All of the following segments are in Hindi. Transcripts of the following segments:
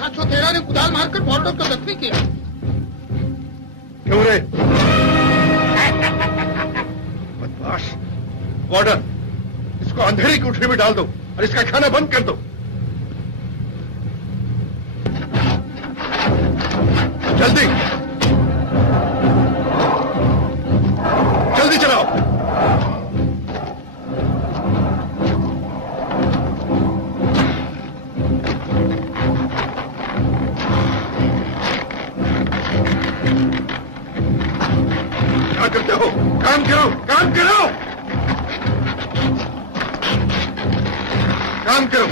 713 ने कुदाल मारकर बॉर्डर को जख्मी किया। क्यों रे? बदमाश! बॉर्डर, इसको अंधेरी की कोठरी में डाल दो और इसका खाना बंद कर दो। जल्दी जल्दी चलाओ। क्या करते हो? काम करो, काम करो, काम करो।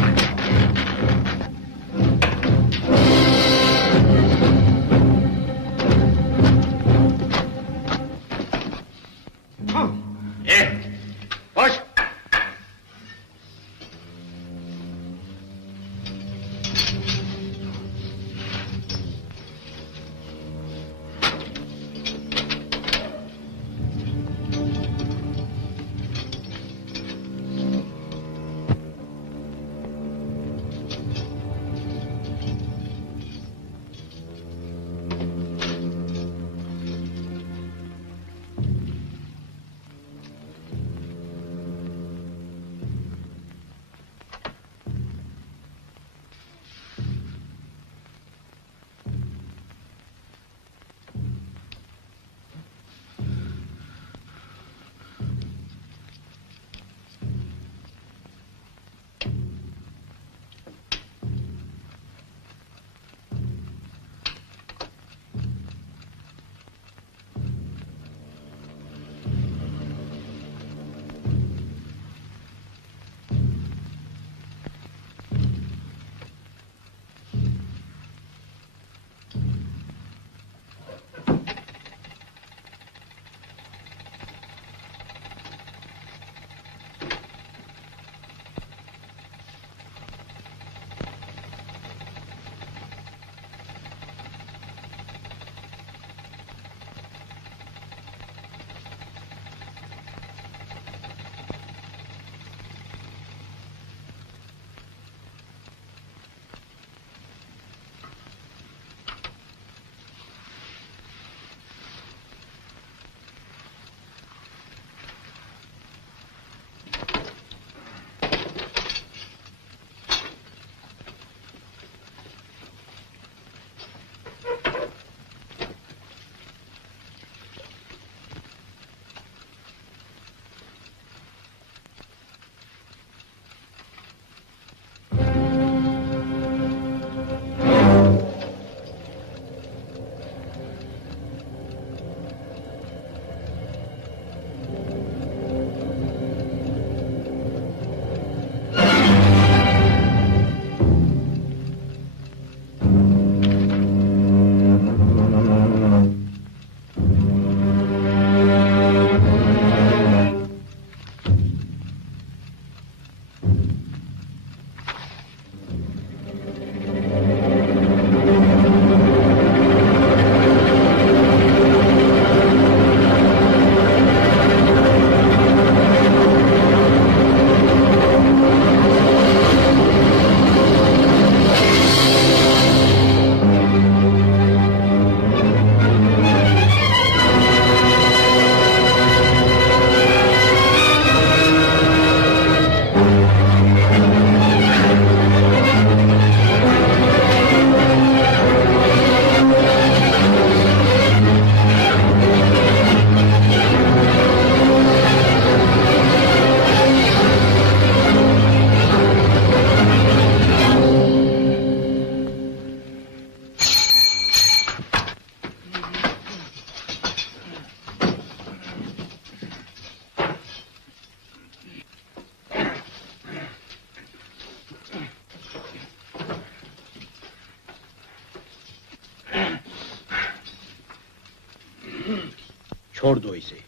छोड़ दो इसे।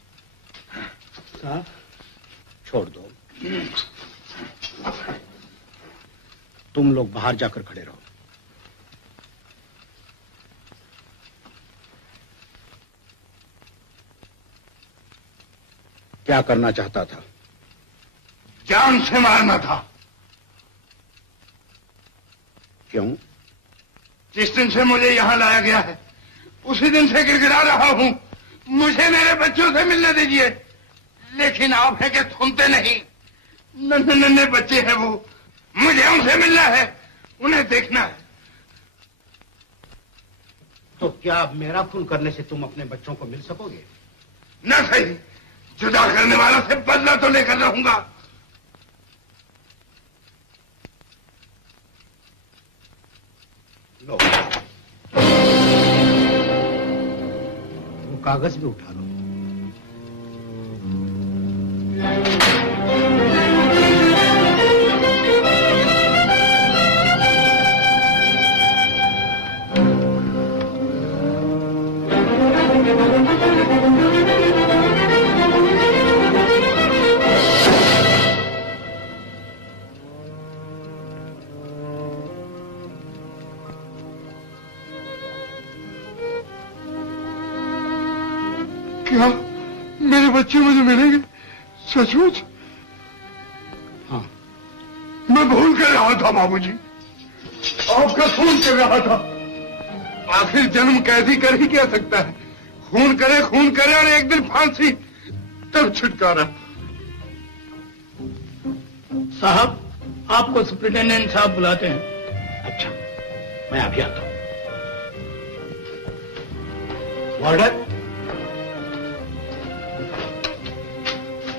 साहब छोड़ दो। तुम लोग बाहर जाकर खड़े रहो। क्या करना चाहता था? जान से मारना था। क्यों? जिस दिन से मुझे यहाँ लाया गया है उसी दिन से गिड़गिड़ा रहा हूँ, मुझे मेरे बच्चों से मिलने दीजिए। लेकिन आप हैं कि सुनते नहीं। नन्हे नन्हे बच्चे हैं वो, मुझे उनसे मिलना है, उन्हें देखना है। तो क्या मेरा खून करने से तुम अपने बच्चों को मिल सकोगे? न सही, जुदा करने वाला से बदला तो लेकर रहूंगा। लो, वो कागज भी उठा लो। क्या मेरे बच्चे मुझे मिलेंगे? सचमुच? हाँ। मैं भूल कर रहा था बाबूजी, आपका खून कर रहा था। आखिर जन्म कैदी कर ही क्या सकता है? खून करे और एक दिन फांसी, तब छुटकारा। साहब, आपको सुप्रिंटेंडेंट साहब बुलाते हैं। अच्छा, मैं अभी आता हूं। वार्डन,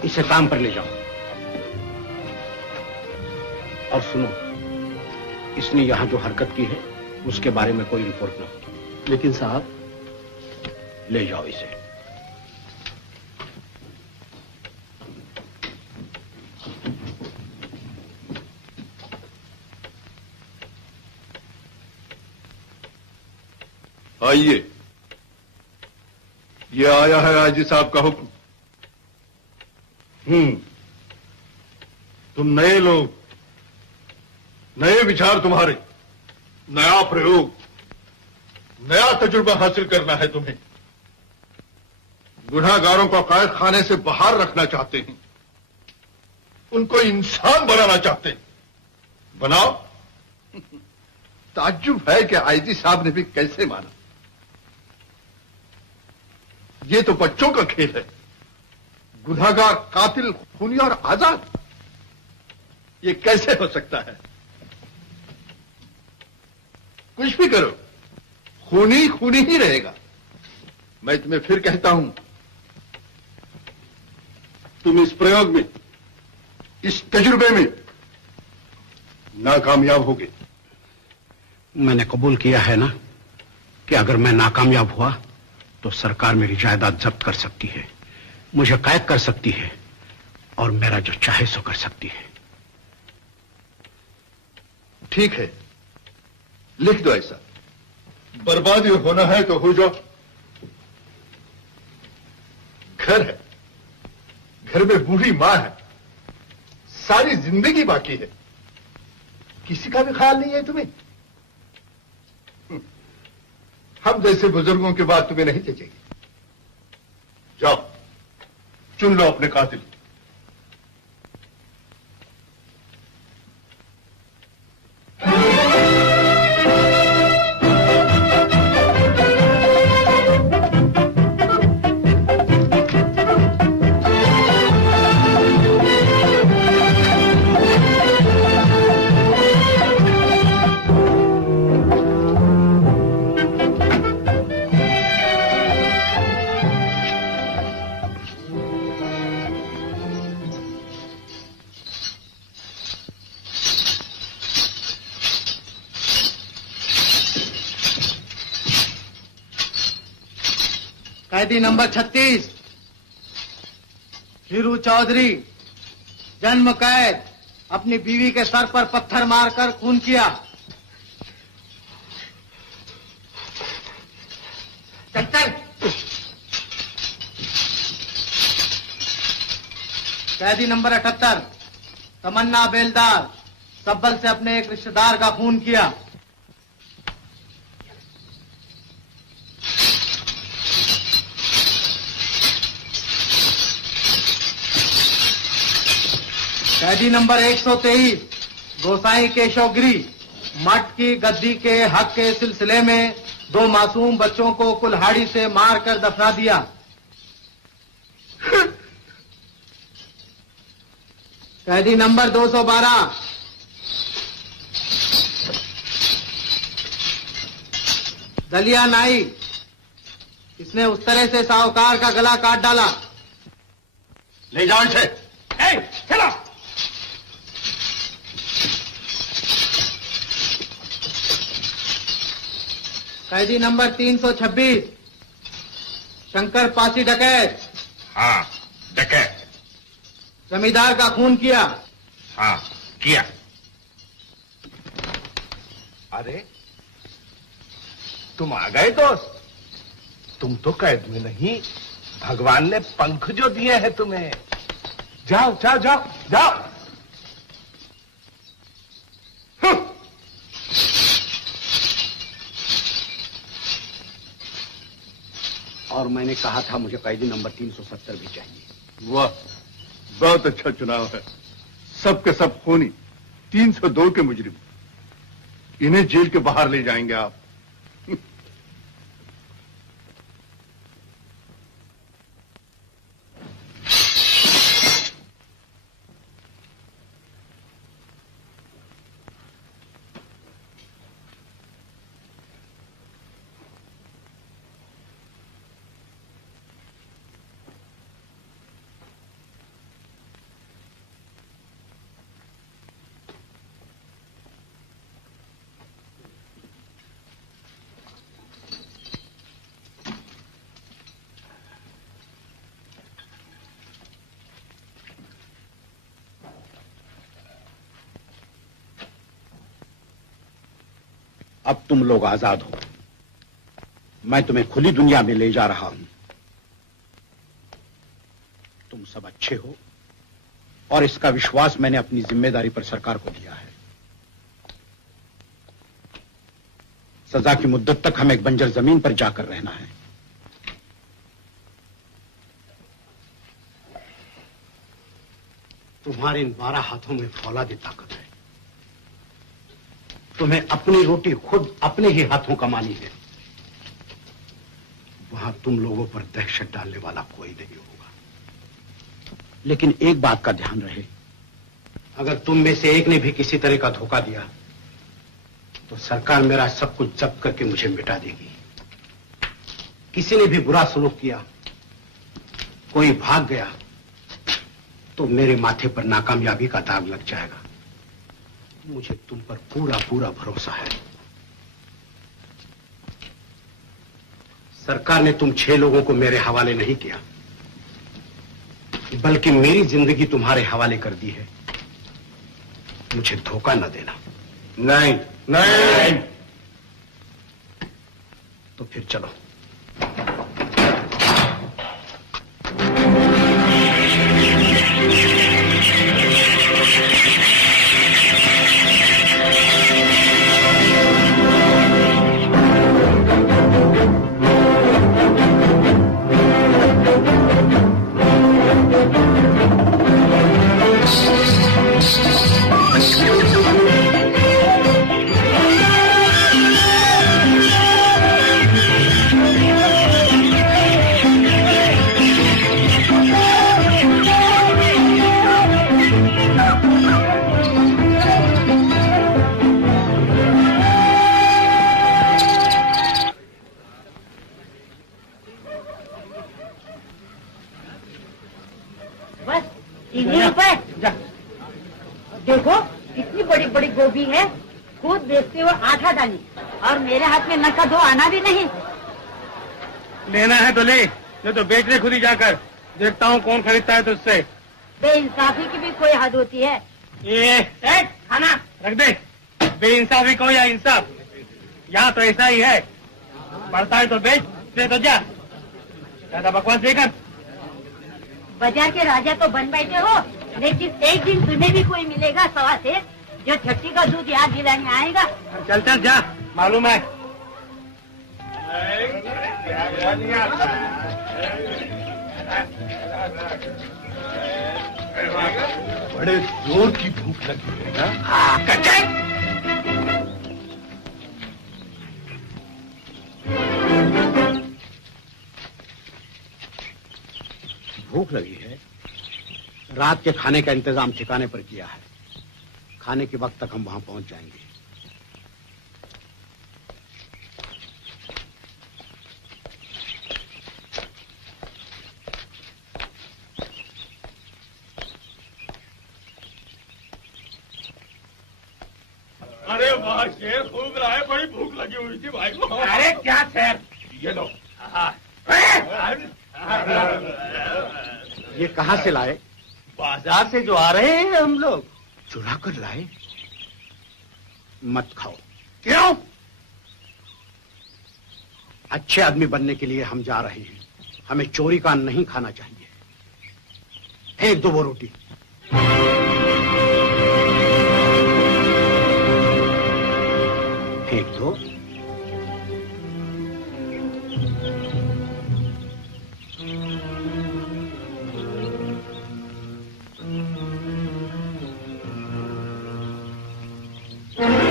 इसे काम पर ले जाओ। और सुनो, इसने यहां जो हरकत की है उसके बारे में कोई रिपोर्ट न हो। लेकिन साहब, ले जाओ इसे। आइए, ये आया है आईजी साहब का हुक्म। तुम नए लोग, नए विचार तुम्हारे, नया प्रयोग, नया तजुर्बा हासिल करना है तुम्हें। गुनाहगारों को कैद खाने से बाहर रखना चाहते हैं, उनको इंसान बनाना चाहते हैं। बनाओ। ताज्जुब है कि आईजी साहब ने भी कैसे माना। ये तो बच्चों का खेल है। गुनाहगार, कातिल, खूनी और आजाद, ये कैसे हो सकता है? कुछ भी करो, खूनी खूनी ही रहेगा। मैं तुम्हें फिर कहता हूं, तुम इस प्रयोग में, इस तजुर्बे में नाकामयाब होगे। मैंने कबूल किया है ना कि अगर मैं नाकामयाब हुआ तो सरकार मेरी जायदाद जब्त कर सकती है, मुझे कैद कर सकती है और मेरा जो चाहे सो कर सकती है। ठीक है, लिख दो ऐसा। बर्बादी होना है तो हो जाओ। घर है, घर में बूढ़ी मां है, सारी जिंदगी बाकी है, किसी का भी ख्याल नहीं है तुम्हें? हम जैसे बुजुर्गों की बात तुम्हें नहीं जचेगी। जाओ, चुन लो अपने कातिल। कैदी नंबर 36 हीरू चौधरी, जन्म कैद, अपनी बीवी के सर पर पत्थर मारकर खून किया। चल चल। कैदी नंबर 78 तमन्ना बेलदार, सब्बल से अपने एक रिश्तेदार का खून किया। कैदी नंबर 123 गोसाई केशवगिरी, मठ की गद्दी के हक के सिलसिले में 2 मासूम बच्चों को कुल्हाड़ी से मारकर दफना दिया। कैदी नंबर 212 दलिया नाई, इसने उस तरह से साहूकार का गला काट डाला। ले जाओ इसे। चलो। कैदी नंबर 326 शंकर पासी डकैत। हाँ, डकैत। जमींदार का खून किया। हाँ, किया। अरे तुम आ गए दोस्त। तुम तो कैद में नहीं, भगवान ने पंख जो दिए हैं तुम्हें। जाओ जाओ जाओ जाओ। और मैंने कहा था मुझे कैदी नंबर 370 भी चाहिए। वाह, बहुत अच्छा चुनाव है। सब के सब खूनी, 302 के मुजरिम। इन्हें जेल के बाहर ले जाएंगे आप। अब तुम लोग आजाद हो। मैं तुम्हें खुली दुनिया में ले जा रहा हूं। तुम सब अच्छे हो और इसका विश्वास मैंने अपनी जिम्मेदारी पर सरकार को दिया है। सजा की मुद्दत तक हमें एक बंजर जमीन पर जाकर रहना है। तुम्हारे इन 12 हाथों में फौलादी ताकत है। तुम्हें अपनी रोटी खुद अपने ही हाथों कमानी है। वहां तुम लोगों पर दहशत डालने वाला कोई नहीं होगा। लेकिन एक बात का ध्यान रहे, अगर तुम में से एक ने भी किसी तरह का धोखा दिया तो सरकार मेरा सब कुछ जब्त करके मुझे मिटा देगी। किसी ने भी बुरा सलूक किया, कोई भाग गया तो मेरे माथे पर नाकामयाबी का दाग लग जाएगा। मुझे तुम पर पूरा पूरा भरोसा है। सरकार ने तुम 6 लोगों को मेरे हवाले नहीं किया, बल्कि मेरी जिंदगी तुम्हारे हवाले कर दी है। मुझे धोखा न देना। नहीं नहीं। तो फिर चलो। देखो कितनी बड़ी बड़ी गोभी है, खुद बेचते हो 8 आने और मेरे हाथ में न का 2 आना भी नहीं। लेना है तो ले, नहीं तो बेच ले खुद ही जाकर। देखता हूँ कौन खरीदता है तुझसे। बेइंसाफी की भी कोई हद होती है। ये खाना रख दे। बेइंसाफी को या इंसाफ, यहाँ तो ऐसा ही है। बढ़ता है तो बेच, दे तो जा। ज्यादा बकवास देकर। बाजार के राजा तो बन बैठे हो, लेकिन एक दिन तुम्हें भी कोई मिलेगा सवा से जो छठी का दूध याद दिलाने आएगा। चल चल जा, मालूम है। बड़े जोर की भूख लगी है ना? हाँ, भूख लगी है। रात के खाने का इंतजाम ठिकाने पर किया है। खाने के वक्त तक हम वहां पहुंच जाएंगे। अरे वाह शेर, खूब रहा है, बड़ी भूख लगी हुई थी भाई को। अरे क्या शेर, ये लो। ये कहां से लाए? बाजार से जो आ रहे हैं हम लोग। चुरा कर लाए? मत खाओ। क्यों? अच्छे आदमी बनने के लिए हम जा रहे हैं। हमें चोरी का नहीं खाना चाहिए। फेंक दो वो रोटी। फेंक दो।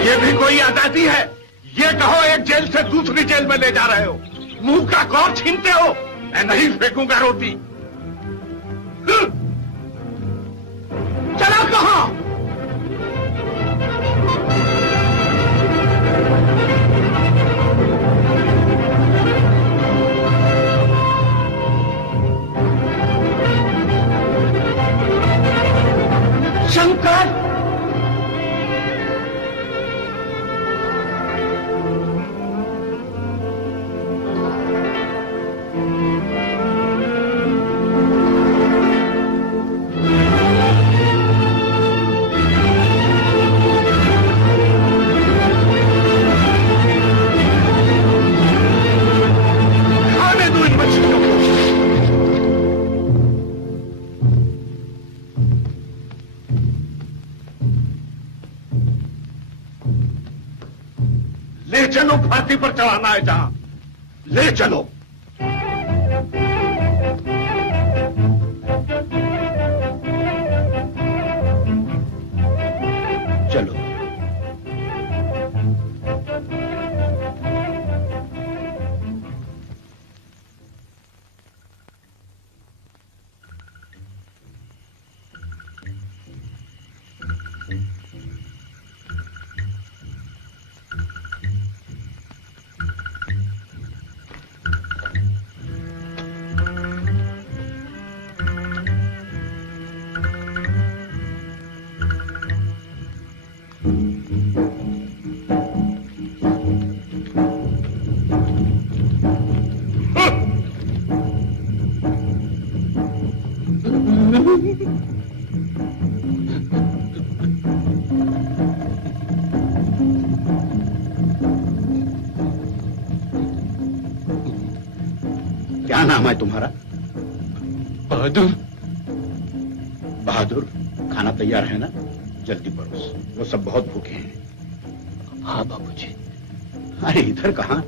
ये भी कोई आजादी है? ये कहो एक जेल से दूसरी जेल में ले जा रहे हो, मुंह का कौर छीनते हो। मैं नहीं फेंकूंगा रोटी। चला कहां? शंकर! ले चलो, फांसी पर चढ़ाना है जहां, ले चलो। चलो। क्या नाम है तुम्हारा? बहादुर। बहादुर, खाना तैयार है ना? जल्दी परोस, वो सब बहुत भूखे हैं। हाँ बाबूजी। अरे इधर कहाँ?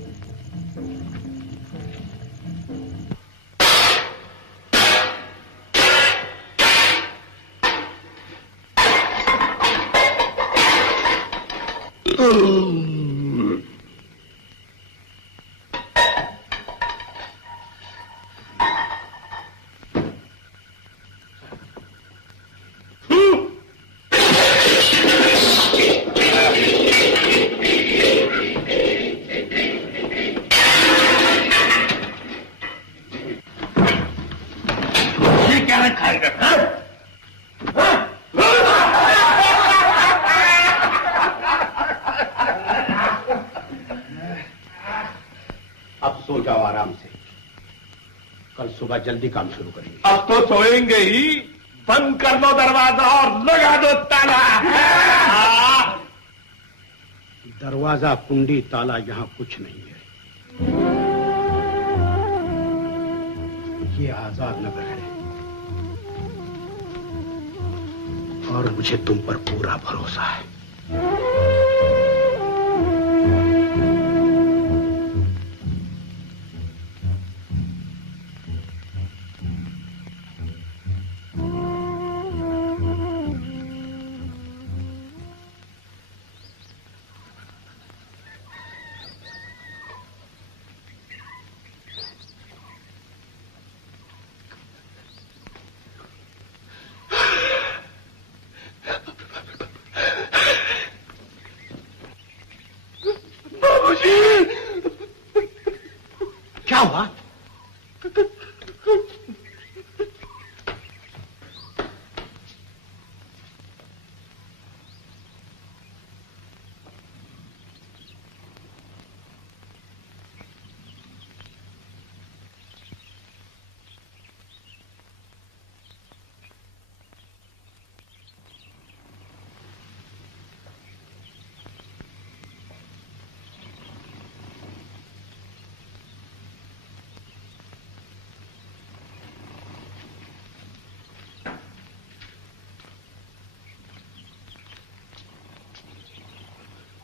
अब सो जाओ आराम से, कल सुबह जल्दी काम शुरू करेंगे। अब तो सोएंगे ही, बंद कर लो दरवाजा और लगा दो ताला। दरवाजा, कुंडी, ताला यहाँ कुछ नहीं है। ये आजाद नगर है और मुझे तुम पर पूरा भरोसा है। हुआ?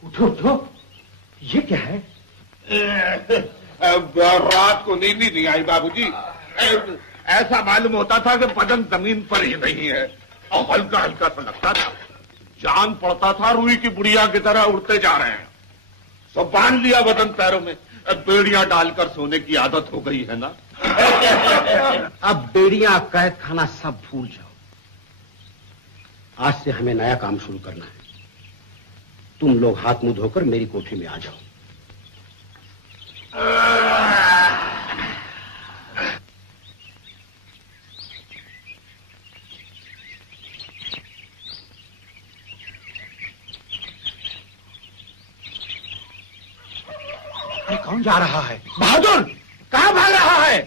उठो उठो, ये क्या है? रात को नींद ही नहीं आई बाबूजी। ऐसा मालूम होता था कि बदन जमीन पर ही नहीं है और हल्का हल्का सा लगता था। जान पड़ता था रुई की बुढ़िया की तरह उड़ते जा रहे हैं। सब बांध लिया बदन पैरों में, बेड़ियां डालकर सोने की आदत हो गई है ना। अब बेड़ियां, कैद खाना सब भूल जाओ। आज से हमें नया काम शुरू करना है। तुम लोग हाथ मुंह धोकर मेरी कोठी में आ जाओ। अरे कौन जा रहा है? बहादुर, कहाँ भाग रहा है?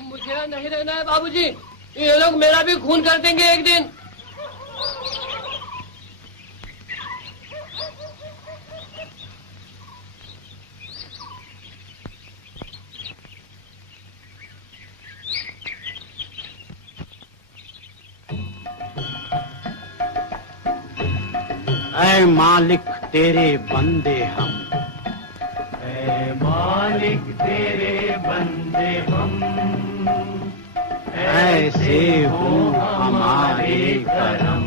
मुझे नहीं रहना है बाबूजी, ये लोग मेरा भी खून कर देंगे एक दिन। ऐ मालिक तेरे बंदे हम, ऐ मालिक तेरे बंदे हम, ऐसे हो हमारे करम।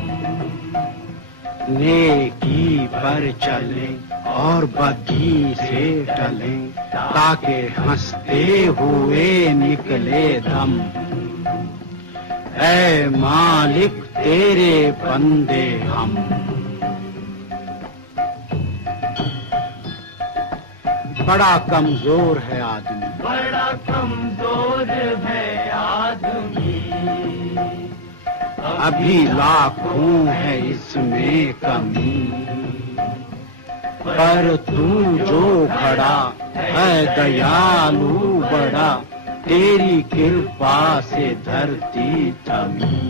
नेकी पर चले और बदी से टले, ताकि हंसते हुए निकले दम। ऐ मालिक तेरे बंदे हम। बड़ा कमजोर है आदमी, बड़ा कमजोर है आदमी। अभी लाखों है इसमें कमी, पर तू जो खड़ा है दयालु बड़ा, तेरी कृपा से धरती थमी।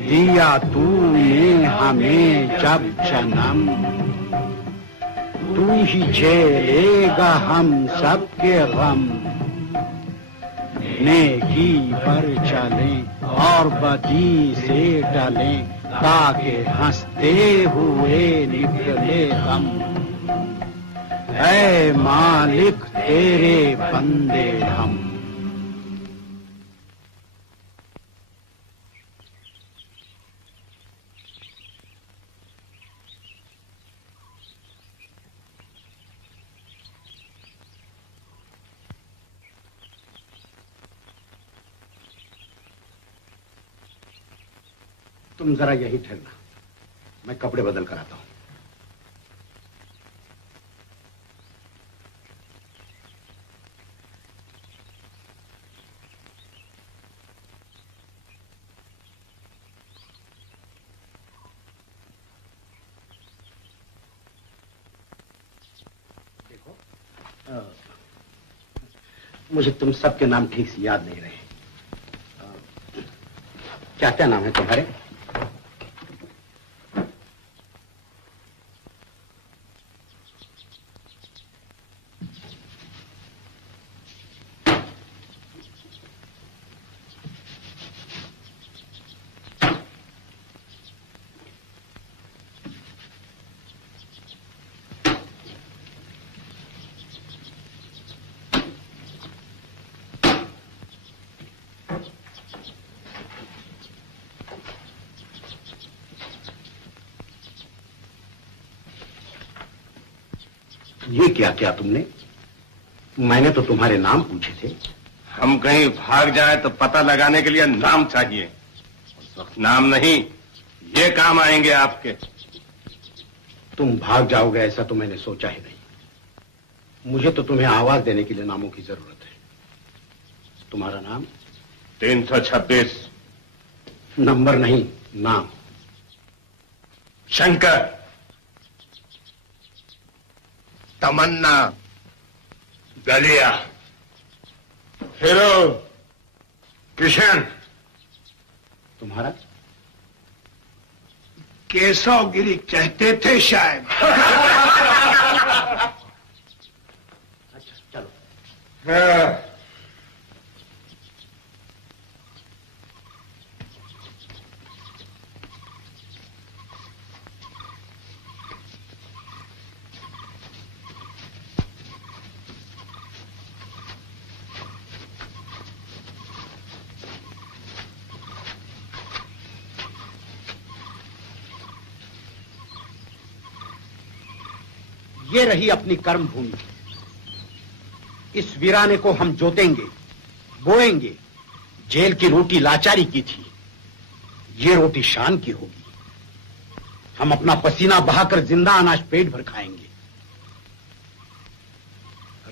दिया तूने हमें जब जन्म, तू ही झेलेगा हम सबके गम। नेकी पर चले और बदी से टले, ताकि हंसते हुए निकले हम। ऐ मालिक तेरे बंदे हम। तुम जरा यही ठहरना, मैं कपड़े बदल कर आता हूं। देखो, मुझे तुम सबके नाम ठीक से याद नहीं रहे। क्या क्या नाम है तुम्हारे? ये क्या किया तुमने? मैंने तो तुम्हारे नाम पूछे थे। हम कहीं भाग जाएं तो पता लगाने के लिए नाम चाहिए। उस वक्त नाम नहीं, ये काम आएंगे आपके। तुम भाग जाओगे ऐसा तो मैंने सोचा ही नहीं। मुझे तो तुम्हें आवाज देने के लिए नामों की जरूरत है। तुम्हारा नाम? 326। नंबर नहीं, नाम। शंकर, तमन्ना, दलिया, हीरो, किशन। तुम्हारा? केशवगिरी कहते थे शायद। अच्छा चलो। हाँ। ये रही अपनी कर्म भूमि। इस वीराने को हम जोतेंगे, बोएंगे। जेल की रोटी लाचारी की थी, ये रोटी शान की होगी। हम अपना पसीना बहाकर जिंदा अनाज पेट भर खाएंगे।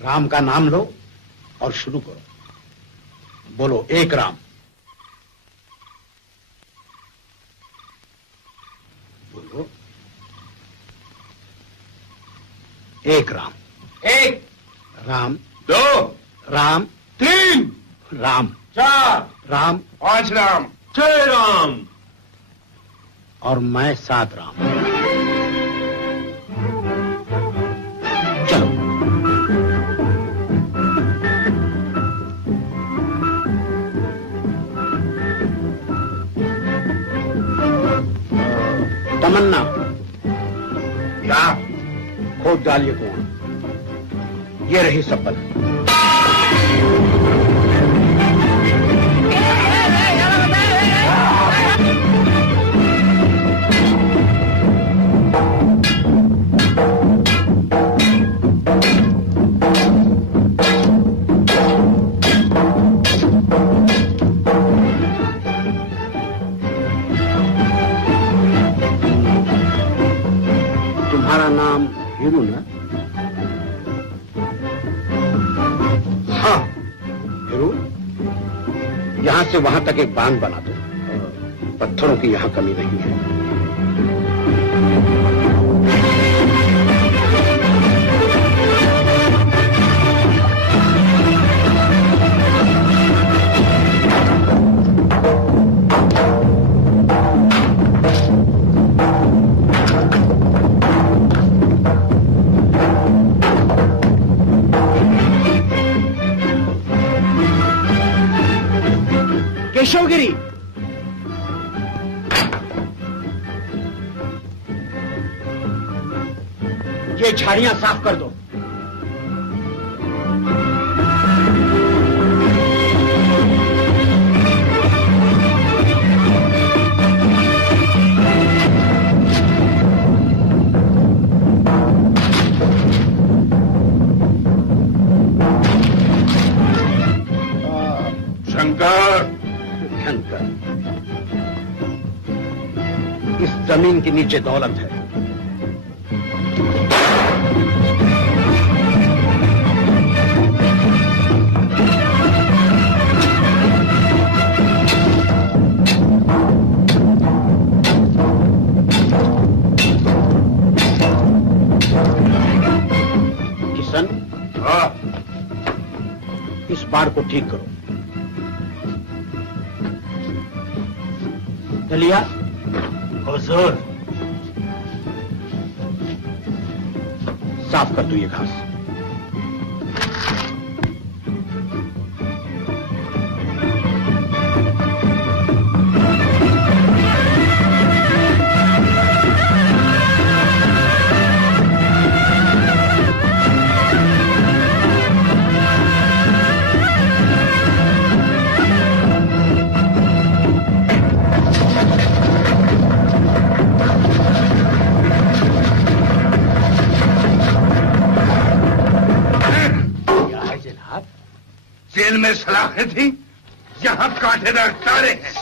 राम का नाम लो और शुरू करो। बोलो, एक राम। बोलो, एक राम। एक राम। 2 राम। 3 राम। 4 राम। 5 राम 6 राम। और मैं 7 राम। चलो। तमन्ना, क्या? खोद डालिए कुआं। ये रही सब्बल। तुम्हारा नाम हीरू ना? हाँ हीरू, यहां से वहां तक एक बांध बना दो। पत्थरों की यहां कमी नहीं है। केशवगिरी, ये झाड़ियां साफ कर दो। शंकर, शंकर, इस जमीन के नीचे दौलत है। किशन, हाँ, इस बाड़ को ठीक करो। दलिया, हुजूर, साफ कर दो ये घास। जेल में सलाखें थी, यहाँ कांटेदार तारे हैं।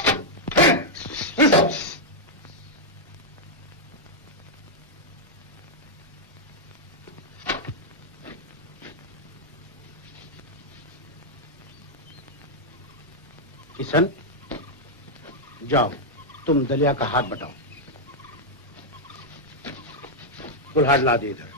किशन, जाओ तुम दलिया का हाथ बटाओ। कुल्हाड़ ला दे इधर।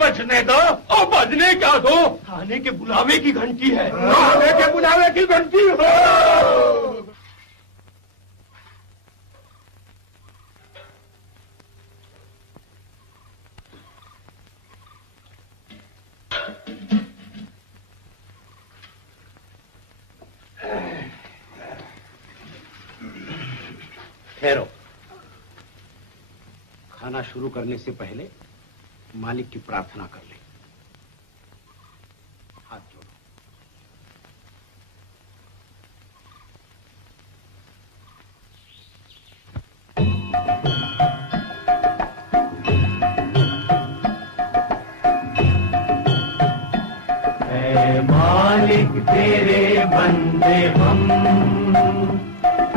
बजने दो और बजने क्या दो, थाने के बुलावे की घंटी है। थाने के बुलावे की घंटी हो। ठहरो। खाना शुरू करने से पहले मालिक की प्रार्थना कर ले। हाथ जोड़ो। ऐ मालिक तेरे बंदे हम,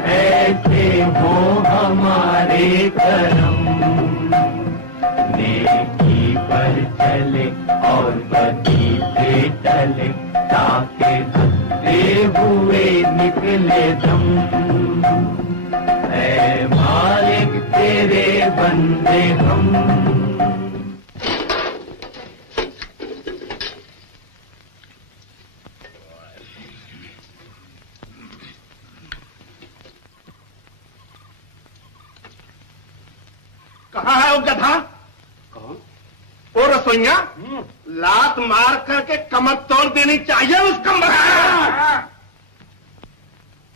ऐसे हो हमारे करम, नेकी पर चले और बदी से चले, ताकि हंसते हुए निकले दम। ऐ मालिक तेरे बंदे हम। कहाँ है वो गधा? कौन? वो रसोइया लात मार करके कमर तोड़ देनी चाहिए उस कमर।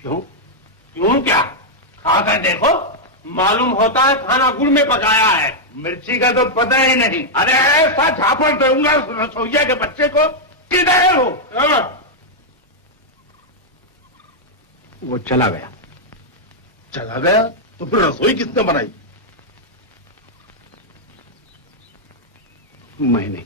क्यों? क्यों क्या? खाकर देखो, मालूम होता है खाना गुड़ में पकाया है। मिर्ची का तो पता ही नहीं। अरे ऐसा झापड़ दूंगा रसोईया के बच्चे को। किधर हो? वो चला गया। चला गया? तो फिर रसोई किसने बनाई? मैंने।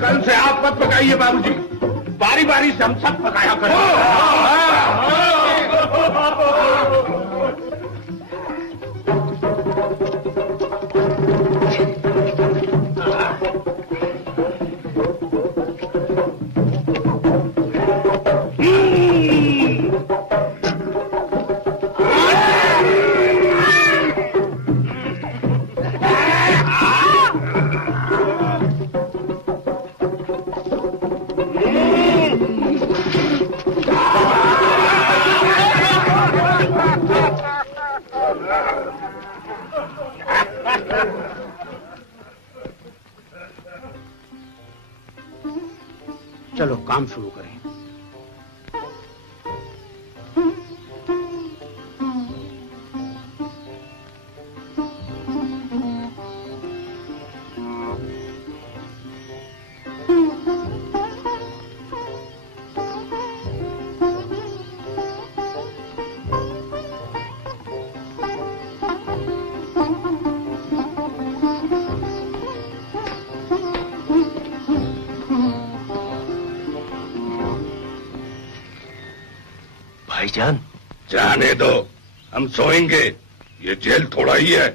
कल से आप मत पकाइए बाबूजी, बारी बारी से हम सब पकाया करें। चलो काम शुरू करें। भाईजान, जाने दो, हम सोएंगे। ये जेल थोड़ा ही है।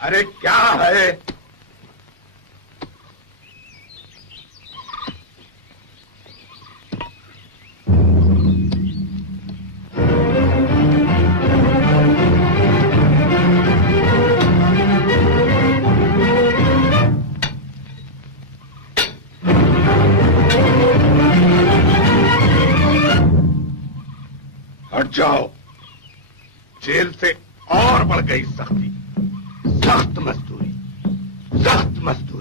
अरे क्या है? हट जाओ। जेल से और बढ़ गई सख्ती। सख्त मजदूरी, सख्त मजदूरी।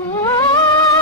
Oh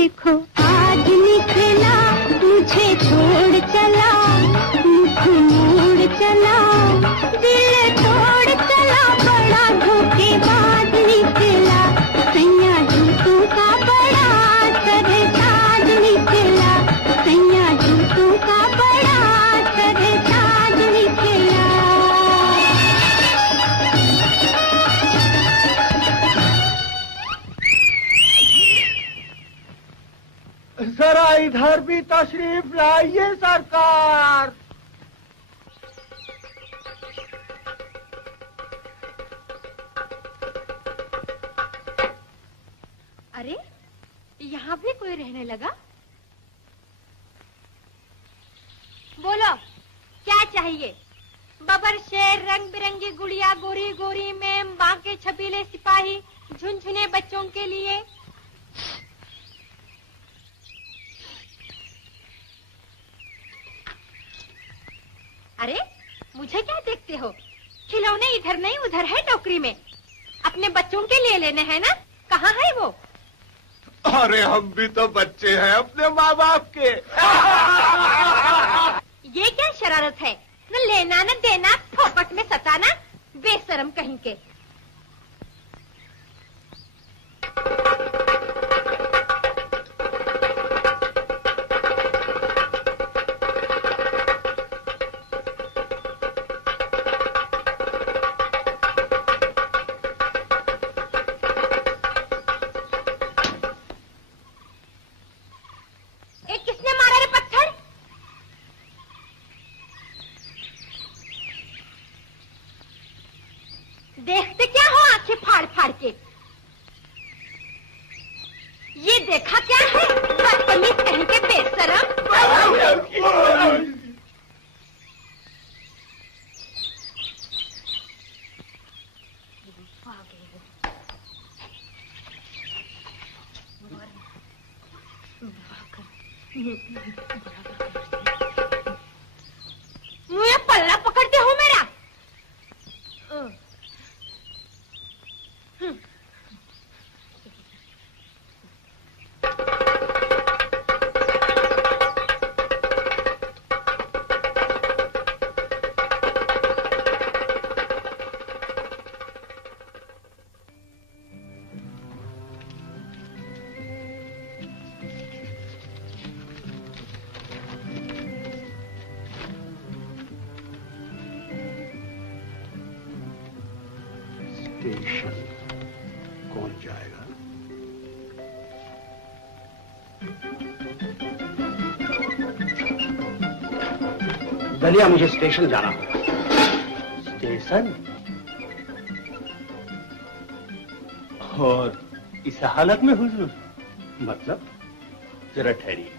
देखो आज निकला मुझे छोड़ चला, मुख मोड़ चला, दिल तोड़ चला, बड़ा धोखेबाज निकला, सैया जूतों का बड़ा सरताज निकला, सैया जूतों का बड़ा सरताज निकला। जरा इधर भी तशरीफ लाइए सरकार। अरे यहाँ भी कोई रहने लगा। बोलो क्या चाहिए? बबर शेर, रंग बिरंगी गुड़िया, गोरी गोरी में माँ के छबीले सिपाही, झुनझुने बच्चों के लिए। अरे मुझे क्या देखते हो? खिलौने इधर नहीं उधर है टोकरी में। अपने बच्चों के लिए लेने हैं ना? कहाँ है वो? अरे हम भी तो बच्चे हैं अपने माँ बाप के। ये क्या शरारत है? न लेना न देना, फोकट में सताना, बेशरम कहीं के। किसने मारा रे पत्थर? देखते क्या हो आंखें फाड़ फाड़ के? ये देखा क्या है? बदतमीज कहीं के बेशरम। मुझे पल्ला पकड़ते हो मेरा? स्टेशन कौन जाएगा? दलिया, मुझे स्टेशन जाना होगा। स्टेशन? और इस हालत में हुजूर? मतलब? जरा ठहरिए।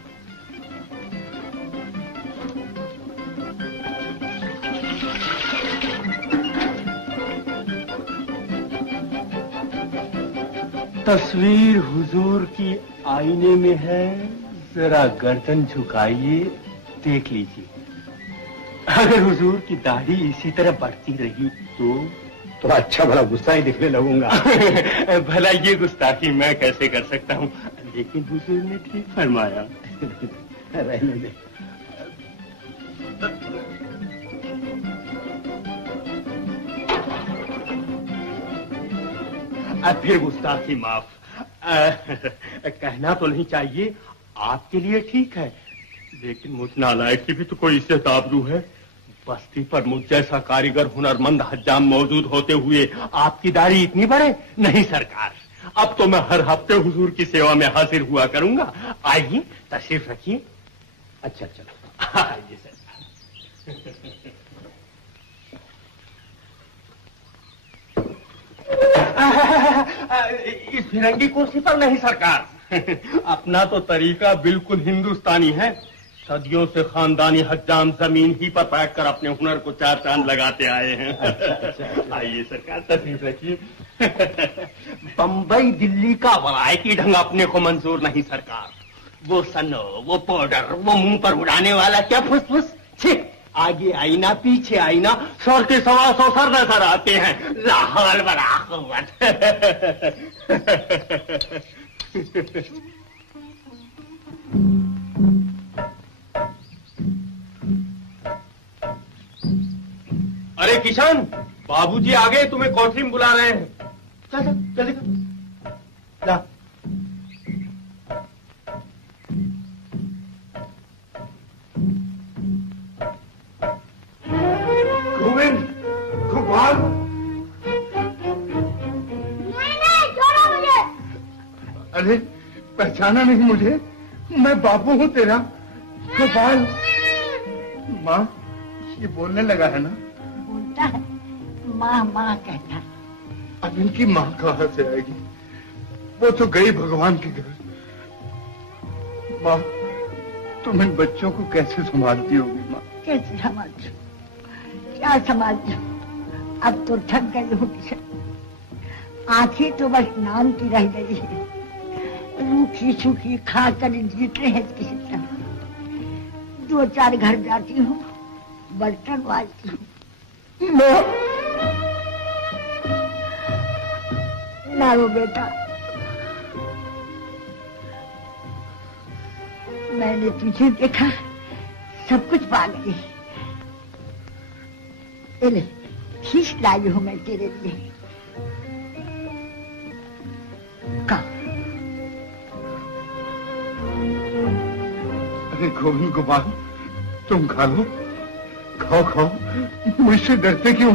तस्वीर हुजूर की आईने में है, जरा गर्दन झुकाइए, देख लीजिए। अगर हुजूर की दाढ़ी इसी तरह बढ़ती रही तो अच्छा भला गुस्सा ही दिखने लगूंगा। भला ये गुस्ताखी मैं कैसे कर सकता हूँ? लेकिन हुजूर ने ठीक फरमाया। रहने दे। फिर गुस्ताखी माफ। कहना तो नहीं चाहिए, आपके लिए ठीक है, लेकिन मुझ नालायक की भी तो कोई इज्जत आबरू है। बस्ती पर मुझ जैसा कारीगर हुनरमंद हज्जाम मौजूद होते हुए आपकी दाढ़ी इतनी बड़े? नहीं सरकार, अब तो मैं हर हफ्ते हुजूर की सेवा में हाजिर हुआ करूंगा। आइए, तशरीफ रखिए। अच्छा चलो आइए सरकार। इस फिरंगी कुर्सी पर नहीं सरकार। अपना तो तरीका बिल्कुल हिंदुस्तानी है। सदियों से खानदानी हज्जाम जमीन ही पर बैठकर अपने हुनर को चार चांद लगाते आए हैं। आइए सरकार, तशरीफ रखिए। बम्बई दिल्ली का वलायती ढंग अपने को मंजूर नहीं सरकार। वो सनो, वो पाउडर, वो मुंह पर उड़ाने वाला क्या फुसफुस, छी। आगे आईना पीछे आईना, 100 के 125 सर नजर आते हैं। लाहौल बड़ा। अरे किशन, बाबूजी आ गए, तुम्हें कोठरी में बुला रहे हैं। चल चल जल्दी कर। जा। गोविंद, गोपाल, नहीं छोड़ो मुझे। अरे पहचाना नहीं मुझे? मैं बापू हूँ तेरा, गोपाल। माँ, ये बोलने लगा है ना? बोलता है, माँ माँ कहता है। अब इनकी माँ कहाँ से आएगी? वो तो गई भगवान के घर। माँ, तुम इन बच्चों को कैसे संभालती होगी माँ? कैसे संभालती हूँ? क्या संभालती हूँ? अब तो थक गई हूँ किशन। आंखें तो बस नाम की रह गई है। रूखी सूखी खाकर जीते हैं किसी तरह। 2-4 घर जाती हूँ, बर्तन बाजती हूँ। ना रो बेटा, मैंने तुझे देखा, सब कुछ पा गई। ले, खींच लाई हूँ मैं तेरे लिए। अरे गोविंद, गोपाल, तुम खा लो, खाओ खाओ, मुझसे डरते क्यों?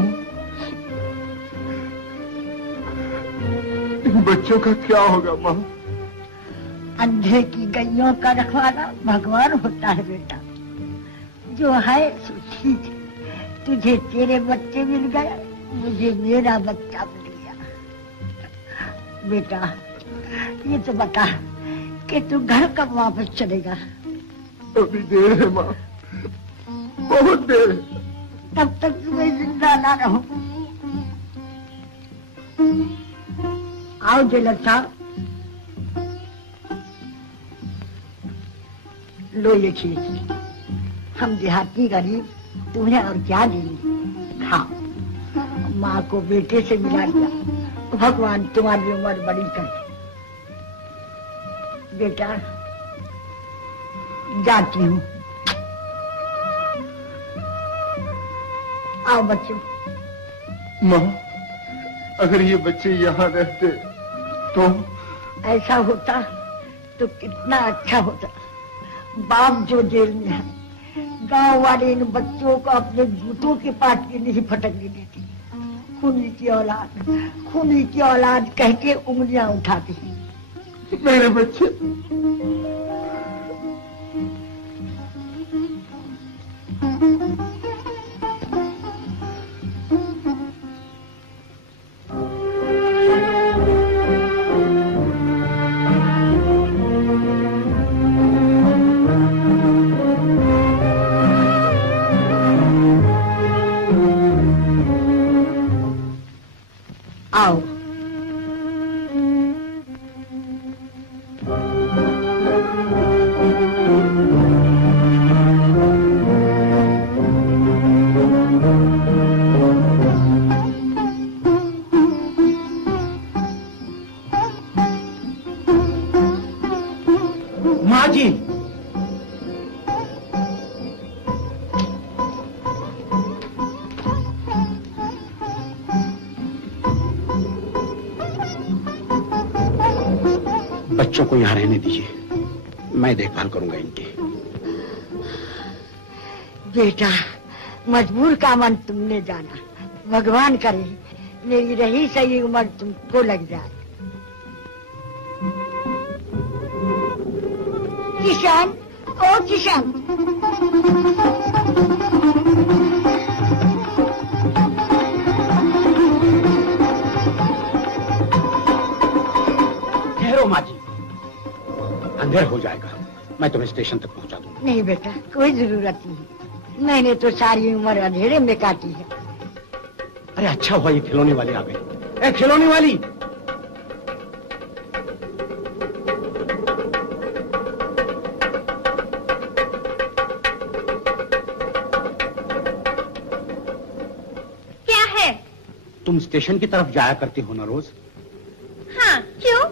इन बच्चों का क्या होगा माँ? अंधे की गैयों का रखवाला भगवान होता है बेटा। जो है सो ठीक है। तुझे तेरे बच्चे मिल गए, मुझे मेरा बच्चा मिल गया। बेटा, ये तो बता कि तू घर कब वापस चलेगा? अभी देर है माँ, बहुत देर है। तब तक तुम्हें जिंदा ना रहो। आओ जेलर साहब, लो ये खीर। हम देहाती गरीब तुम्हें और क्या देंगे, खाओ। माँ को बेटे से मिला दिया, भगवान तुम्हारी उम्र बड़ी करे। बेटा, जाती हूँ। आओ बच्चों। माँ, अगर ये बच्चे यहाँ रहते तो? ऐसा होता तो कितना अच्छा होता। बाप जो जेल में है, गांव वाले इन बच्चों को अपने जूतों के पाट के नहीं फटकने देती। खूनी की औलाद, खूनी की औलाद कह के उंगलियां उठाती। मेरे बच्चे। आओ। माँ जी, बच्चों को यहाँ रहने दीजिए, मैं देखभाल करूंगा इनकी। बेटा, मजबूर का मन तुमने जाना। भगवान करे मेरी रही सही उम्र तुमको लग जाए। किशन, ओ किशन, ठहरो माँ जी, अंधेर हो जाएगा, मैं तुम्हें स्टेशन तक पहुंचा दूंगा। नहीं बेटा, कोई जरूरत नहीं। मैंने तो सारी उम्र अंधेरे में काटी है। अरे अच्छा हुआ ये खिलौने वाले आ गए। ए खिलौने वाली, क्या है? तुम स्टेशन की तरफ जाया करती हो ना रोज? हाँ, क्यों?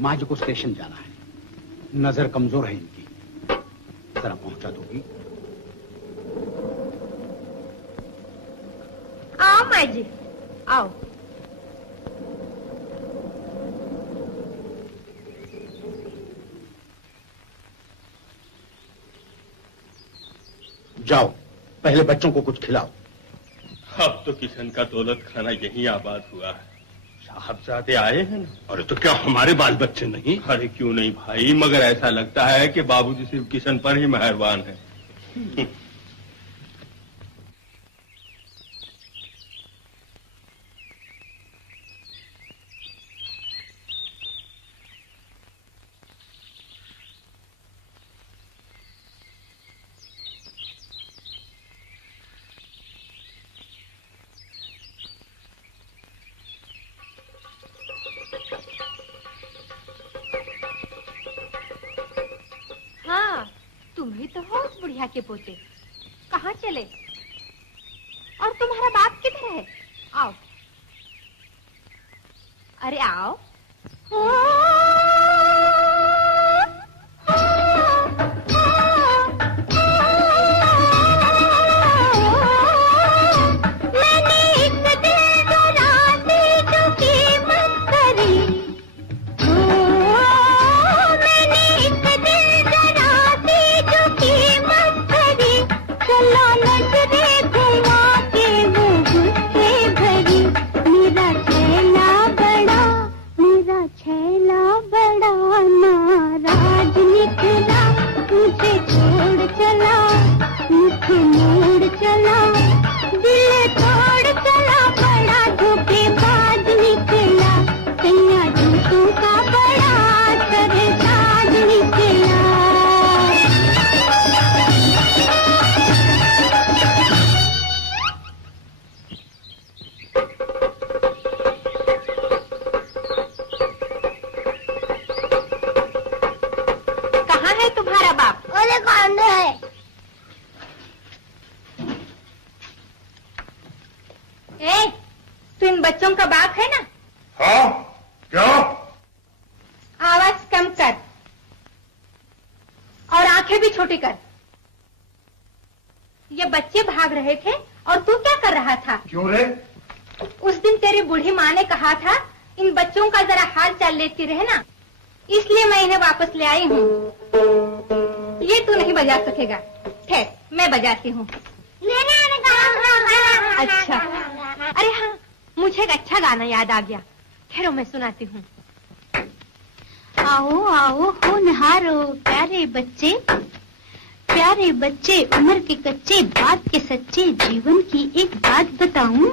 माँ जी को स्टेशन जाना है। नजर कमजोर है इनकी, जरा पहुंचा दोगी? आओ माई जी, आओ। जाओ, पहले बच्चों को कुछ खिलाओ। अब तो किशन का दौलत खाना यहीं आबाद हुआ है। साहबजादे आए हैं ना। अरे तो क्या हमारे बाल बच्चे नहीं? अरे क्यों नहीं भाई, मगर ऐसा लगता है कि बाबूजी सिर्फ किशन पर ही मेहरबान है। के पोते कहाँ चले? और तुम्हारा बाप किधर है? आओ, अरे आओ। लेती रहे ना, इसलिए मैं इन्हें वापस ले आई हूँ। ये तू नहीं बजा सकेगा। ठहर, मैं बजाती हूँ। अच्छा, अरे हाँ, मुझे एक अच्छा गाना याद आ गया। ठहरो, मैं सुनाती हूँ। आओ आओ होनहारो प्यारे बच्चे, प्यारे बच्चे उम्र के कच्चे, बात के सच्चे, जीवन की एक बात बताऊं,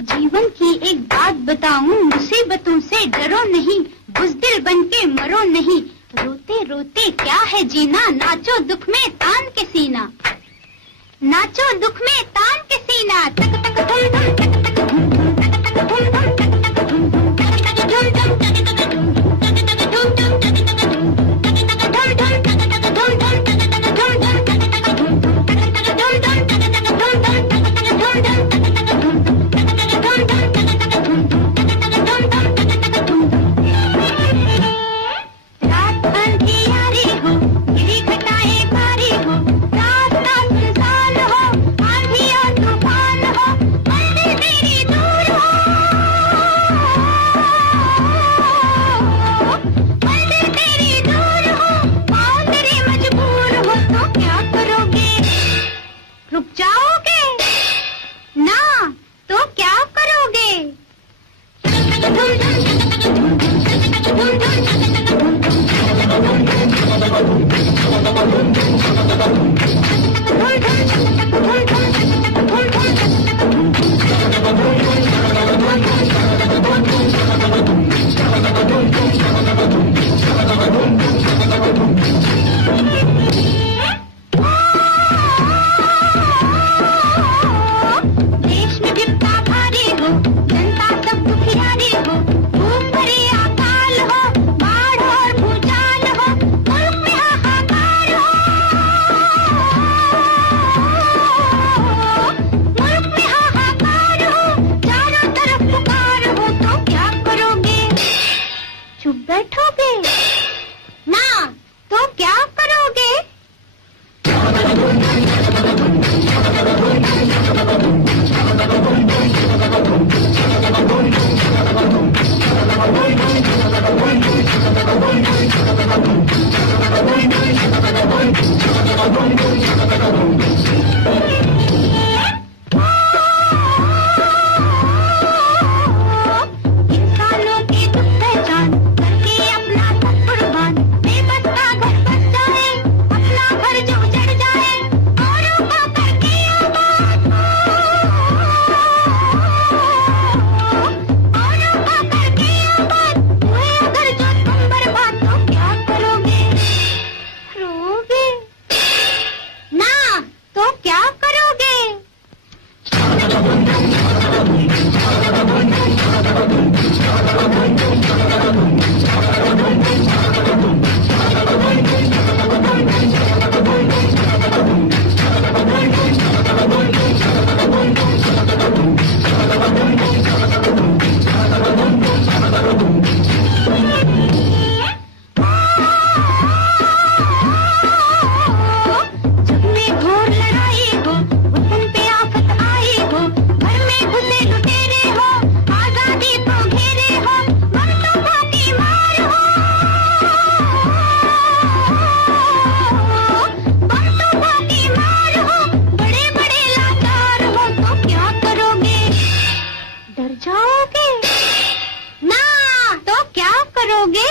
जीवन की एक बात बताऊं, मुसीबतों से डरो नहीं, बुज़दिल बनके मरो नहीं, रोते रोते क्या है जीना, नाचो दुख में तान के सीना, नाचो दुख में तान के सीना, तक तक धुम धुम तक तक धुम धुम तक तक धुम धुम तक तक धुम धुम तक तक धुम धुम तक तक धुम धुम तक तक धुम धुम तक तक धुम धुम तक तक धुम धुम तक तक धुम धुम तक तक धुम धुम तक तक धुम धुम तक तक धुम धुम तक तक धुम धुम तक तक धुम धुम तक तक धुम धुम रात अंधियारी हो, गिरी घटाएं भारी हो, रात रात साल हो, आंधी और तूफान हो, मंदिर तेरी दूर हो, मंदिर तेरी दूर हो, पाँव तेरे मजबूर हो, तो क्या करोगे? रुक जाओगे ना, तो क्या करोगे? देश में विपदा भारी हो, जनता सब दुखियारी हो, धूम भरी अकाल हो, बाढ़ और भूचाल हो, मुल्क में हाहाकार हो, दोगे?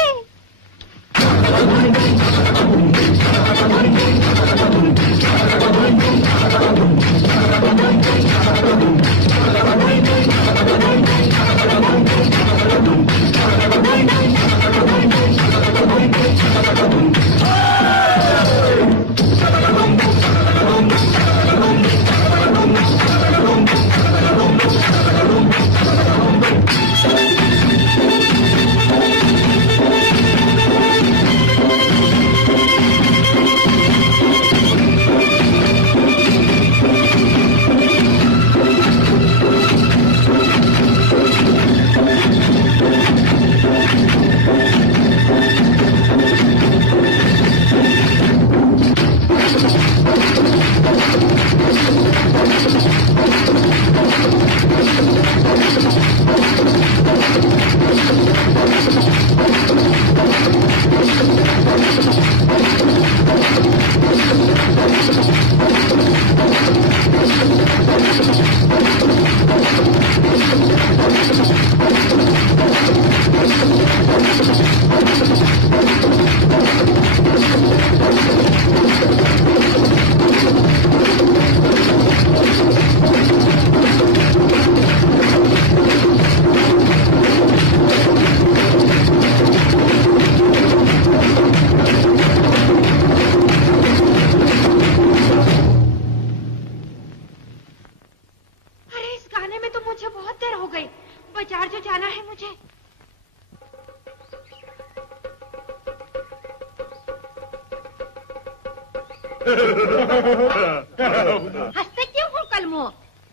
हंसते क्यों हो कलमो?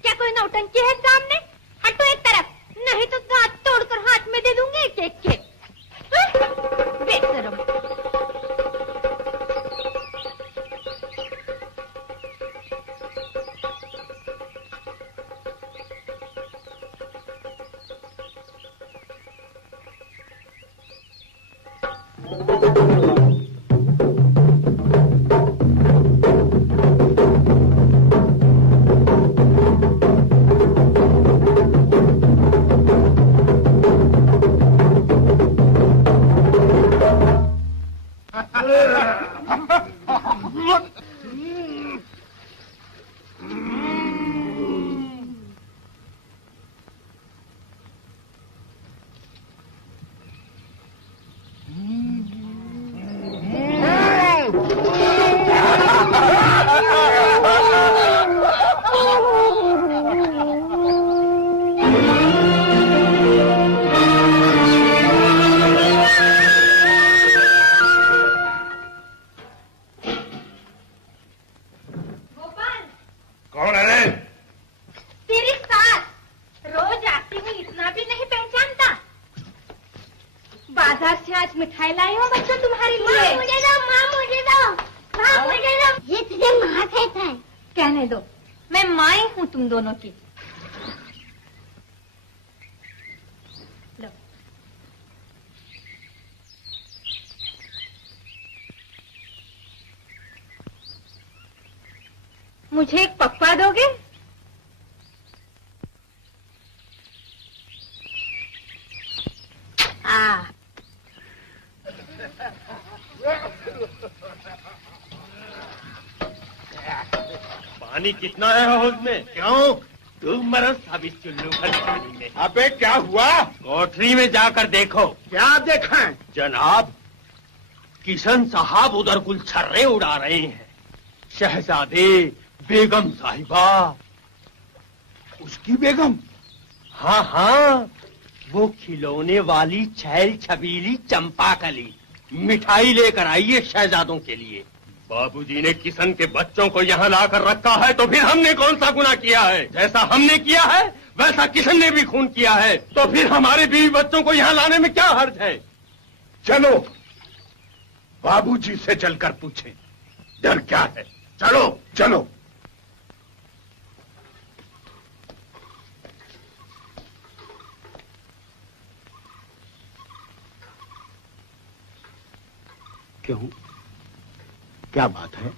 क्या कोई नौटंकी है सामने? हटो एक तरफ, नहीं तो दांत तोड़कर हाथ में दे दूंगी एक एक के। बेशरम। मुझे एक पप्पा दोगे? पानी कितना है हौज में? क्यों? तुम मरस अभी चुल्लू खड़ी में। अबे क्या हुआ? कोठरी में जाकर देखो। क्या देखें? जनाब, किशन साहब उधर गुलछर्रे उड़ा रहे हैं। शहजादे, बेगम साहिबा। उसकी बेगम? हाँ हाँ, वो खिलौने वाली छैल छबीली चंपाकली मिठाई लेकर आई है शहजादों के लिए। बाबूजी ने किशन के बच्चों को यहाँ लाकर रखा है, तो फिर हमने कौन सा गुनाह किया है? जैसा हमने किया है वैसा किशन ने भी खून किया है, तो फिर हमारे बीवी बच्चों को यहाँ लाने में क्या हर्ज है? चलो बाबूजी से चलकर पूछें, डर क्या है? चलो चलो। क्यों? क्या बात है?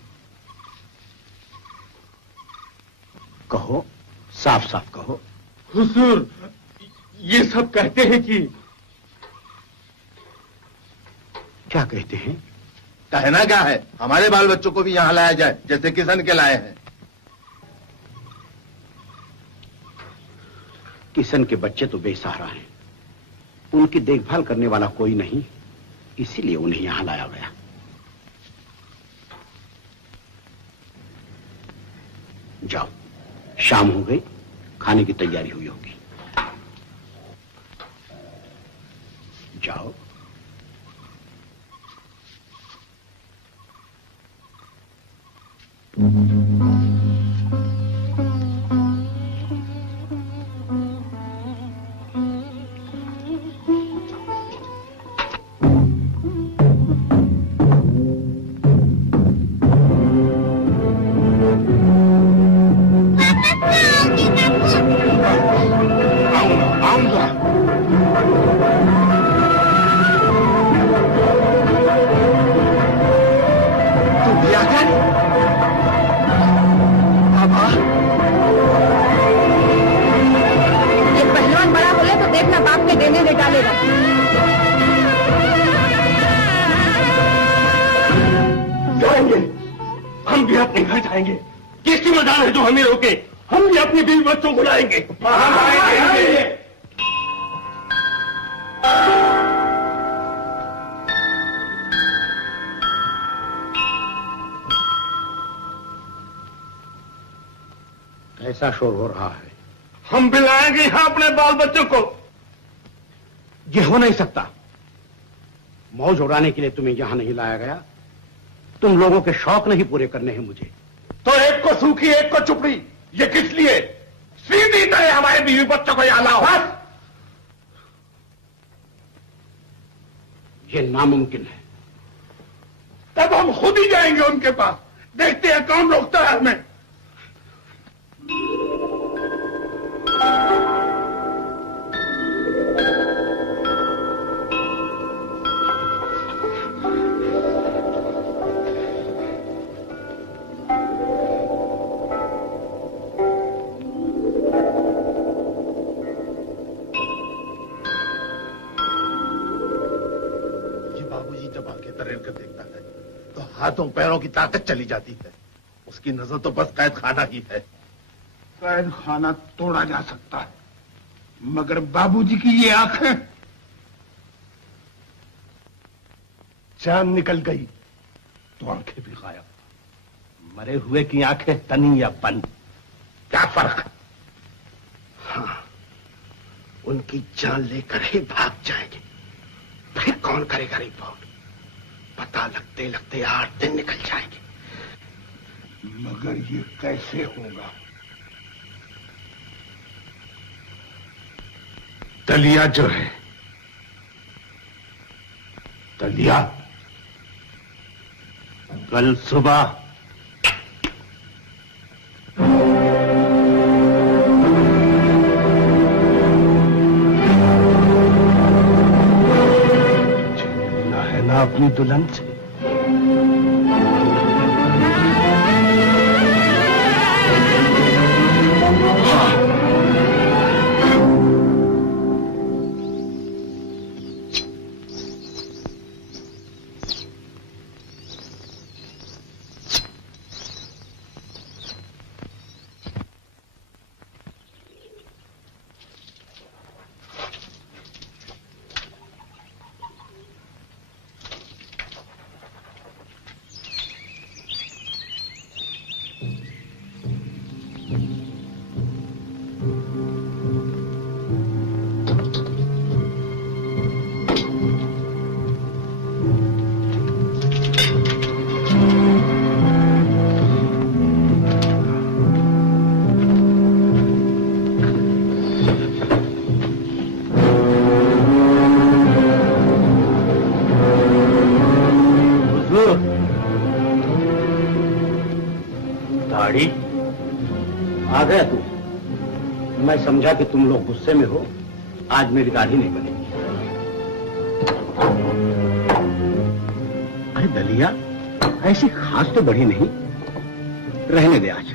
कहो, साफ साफ कहो। हुजूर, ये सब कहते हैं कि क्या कहते हैं? कहना क्या है, हमारे बाल बच्चों को भी यहाँ लाया जाए जैसे किशन के लाए हैं। किशन के बच्चे तो बेसहारा हैं, उनकी देखभाल करने वाला कोई नहीं, इसीलिए उन्हें यहां लाया गया। जाओ, शाम हो गई, खाने की तैयारी हुई होगी। जाओ। किसकी मजाल है जो हमें रोके? हम भी अपने बीवी बच्चों को लाएंगे। ऐसा शोर हो रहा है। हम भी लाएंगे यहां अपने बाल बच्चों को। ये हो नहीं सकता। मौज उड़ाने के लिए तुम्हें यहां नहीं लाया गया। तुम लोगों के शौक नहीं पूरे करने हैं मुझे। तो एक को सूखी एक को चुपड़ी, ये किस लिए? सीधी तरह हमारे बीवी बच्चों को यहां लाओ। ये नामुमकिन है। तब हम खुद ही जाएंगे उनके पास, देखते हैं कौन रोकता है हमें। हाथों पैरों की ताकत चली जाती है। उसकी नजर तो बस कैद खाना ही है। कैद खाना तोड़ा जा सकता है, मगर बाबूजी की ये आंखें। जान निकल गई तो आंखें भी गायब। मरे हुए की आंखें तनी या बंद, क्या फर्क है? हाँ, उनकी जान लेकर ही भाग जाएंगे, फिर कौन करेगा रिपोर्ट? पता लगते लगते 8 दिन निकल जाएंगे। मगर ये कैसे होगा? दलिया जो है, दलिया कल सुबह मिलना है ना अपनी दुल्हन से। आ गया तू? मैं समझा कि तुम लोग गुस्से में हो, आज मेरी दाढ़ी नहीं बनेगी। अरे दलिया, ऐसी खास तो बड़ी नहीं, रहने दे आज।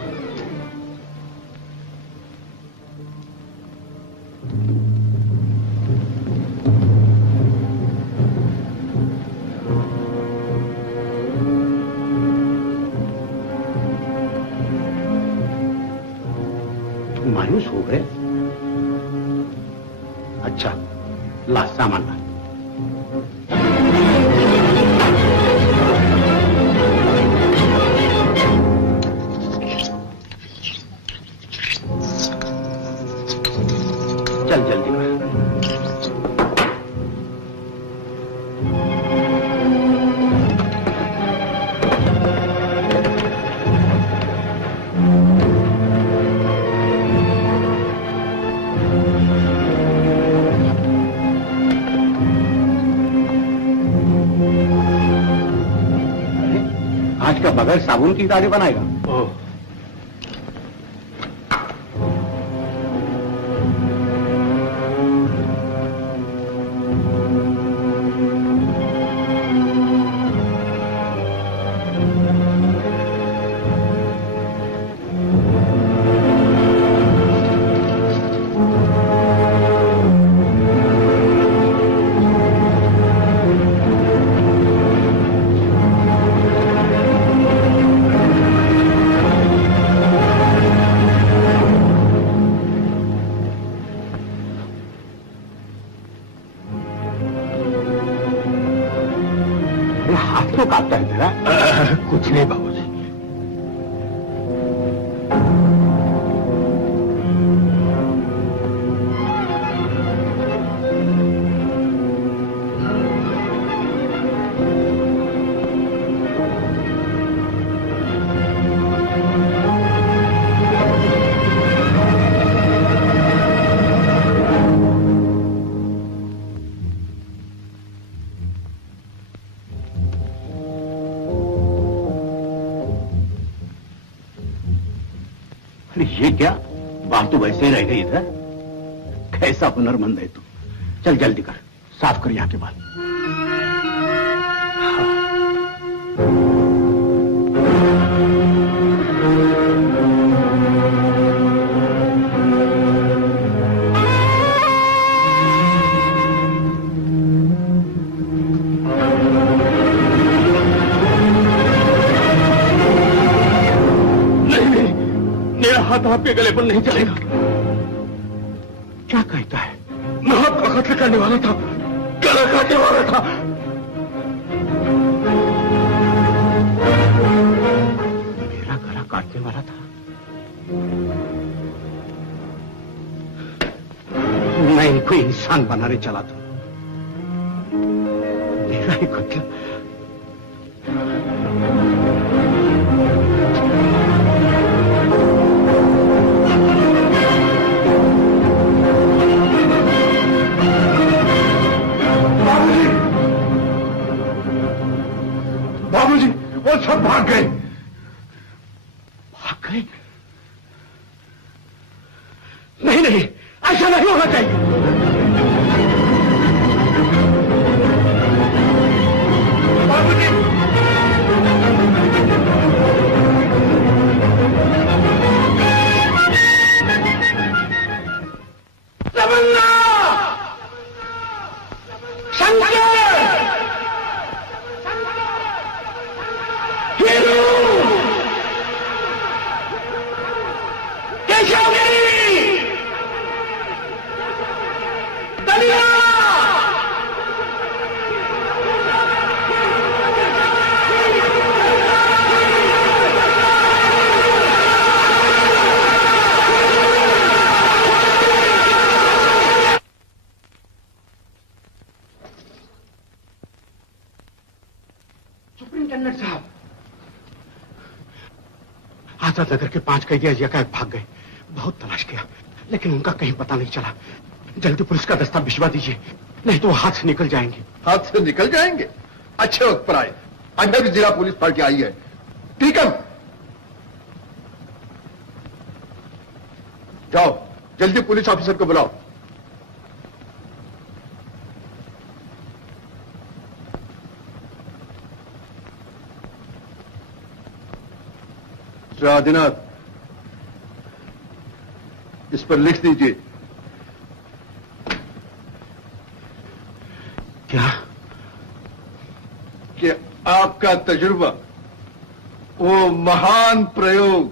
ला सामान ला। चल जल्दी कर। आज का बगैर साबुन की दाढ़ी बनाएगा? ओह, हाथ क्यों काटता है तेरा? कुछ नहीं बाबूजी। अरे ये क्या, बाल तो वैसे ही रह गई इधर। कैसा हुनरमंद है तू। चल जल्दी कर, साफ कर यहाँ के बाल। हाथ आपके गले पर नहीं चलेगा। क्या कहता है? मैं आपका कत्ल करने वाला था, गला काटने वाला था। मेरा गला काटने वाला था? मैं इनको इंसान बनाने चला था। मेरा ही कत्ल। बाबूजी, वो सब भाग गए। भाग गए? नहीं नहीं, ऐसा नहीं होना चाहिए। बाबूजी, तमन्ना, शंकर, सुपरिंटेंडेंट साहब, आजाद नगर के 5 कैदी अजय भाग गए। बहुत तलाश किया लेकिन उनका कहीं पता नहीं चला। जल्दी पुलिस का दस्ता भिजवा दीजिए, नहीं तो वो हाथ से निकल जाएंगे। हाथ से निकल जाएंगे? अच्छे वक्त पर आए। अंदर भी जिला पुलिस पार्टी आई है। टीकम, जाओ जल्दी पुलिस ऑफिसर को बुलाओ। श्री आदिनाथ, इस पर लिख दीजिए। क्या? कि आपका तजुर्बा, वो महान प्रयोग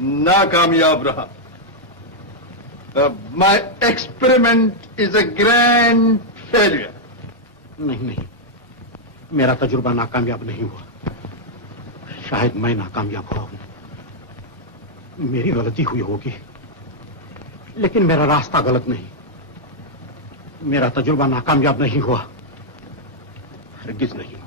नाकामयाब रहा। My experiment is a grand failure. नहीं, मेरा तजुर्बा नाकामयाब नहीं हुआ। शायद मैं नाकामयाब हुआ हूं, मेरी गलती हुई होगी, लेकिन मेरा रास्ता गलत नहीं। मेरा तजुर्बा नाकामयाब नहीं हुआ, हरगिज नहीं हुआ।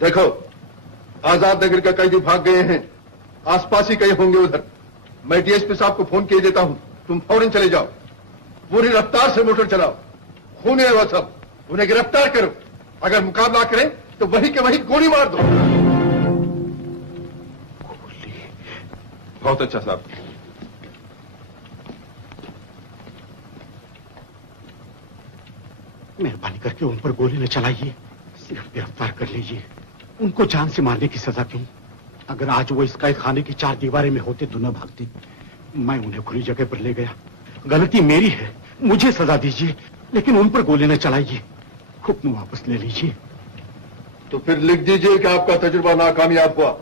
देखो, आजाद नगर का कई जो भाग गए हैं, आसपास ही कई होंगे उधर। मैं डीएसपी साहब को फोन किए देता हूं, तुम फौरन चले जाओ, पूरी रफ्तार से मोटर चलाओ। खून है वो सब, उन्हें गिरफ्तार करो। अगर मुकाबला करें तो वही के वही गोली मार दो। बहुत अच्छा साहब। मेहरबानी करके उन पर गोली न चलाइए, सिर्फ गिरफ्तार कर लीजिए। उनको जान से मारने की सजा क्यों? अगर आज वो इस कैद खाने की 4 दीवारें में होते तो न भागते। मैं उन्हें खुली जगह पर ले गया, गलती मेरी है, मुझे सजा दीजिए, लेकिन उन पर गोली न चलाइए। हुक्म वापस ले लीजिए। तो फिर लिख दीजिए कि आपका तजुर्बा नाकामयाब हुआ।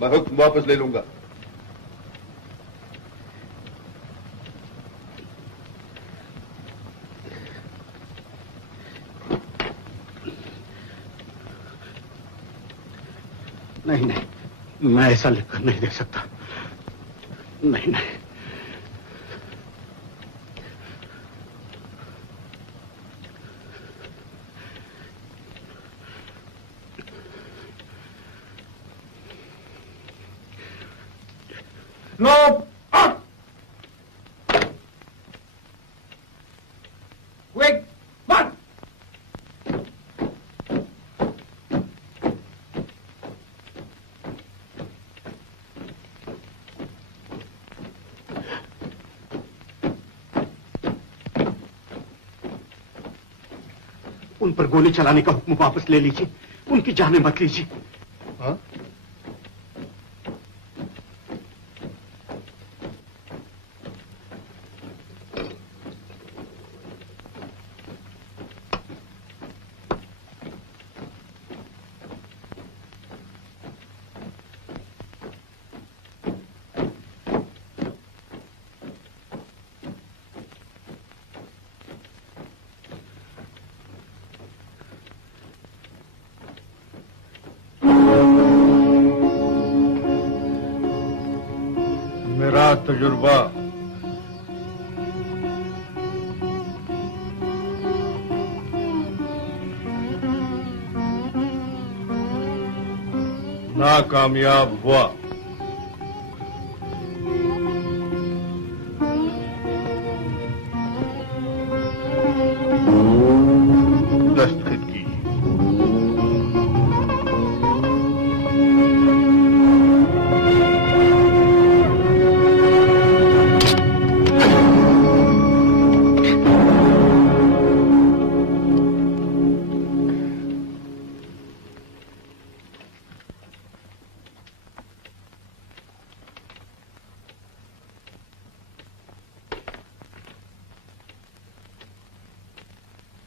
मैं हुक्म वापस ले लूंगा। नहीं, मैं ऐसा लिखकर नहीं दे सकता। नहीं। No, out. क्विक, मार। उन पर गोली चलाने का हुक्म वापस ले लीजिए, उनकी जानें मत लीजिए। हाँ? मेरा तजुर्बा नाकामयाब हुआ। दस्तखत कीजिए।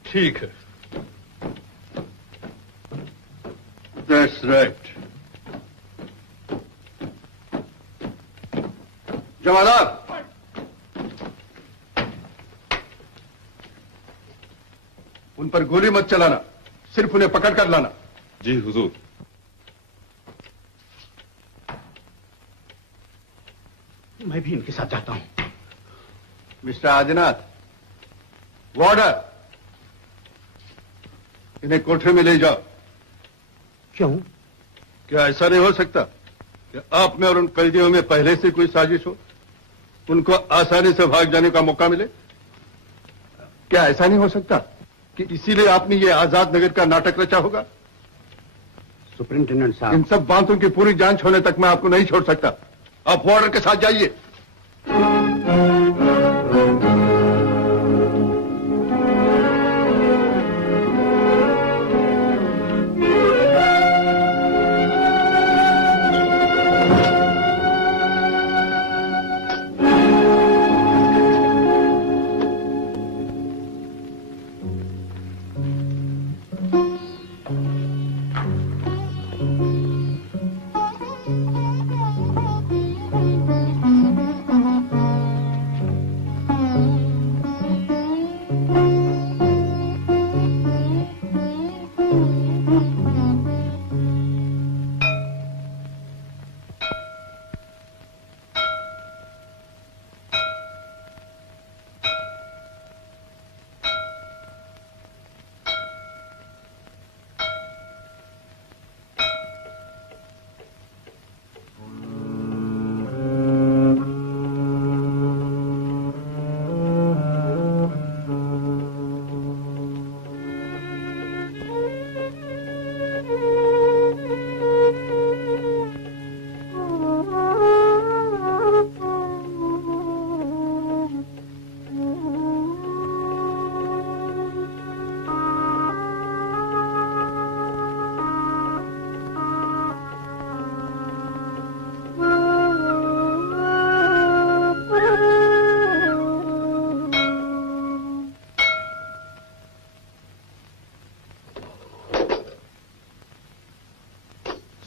ठीक है। That's right. जमादार, उन पर गोली मत चलाना, सिर्फ उन्हें पकड़ कर लाना। जी हुजूर। मैं भी इनके साथ जाता हूं। मिस्टर आदिनाथ, वार्डर, इन्हें कोठरे में ले जाओ। क्यों? क्या ऐसा नहीं हो सकता कि आप में और उन कैदियों में पहले से कोई साजिश हो, उनको आसानी से भाग जाने का मौका मिले? क्या ऐसा नहीं हो सकता कि इसीलिए आपने ये आजाद नगर का नाटक रचा होगा? सुपरिंटेंडेंट साहब, इन सब बातों की पूरी जांच होने तक मैं आपको नहीं छोड़ सकता। आप वार्डर के साथ जाइए।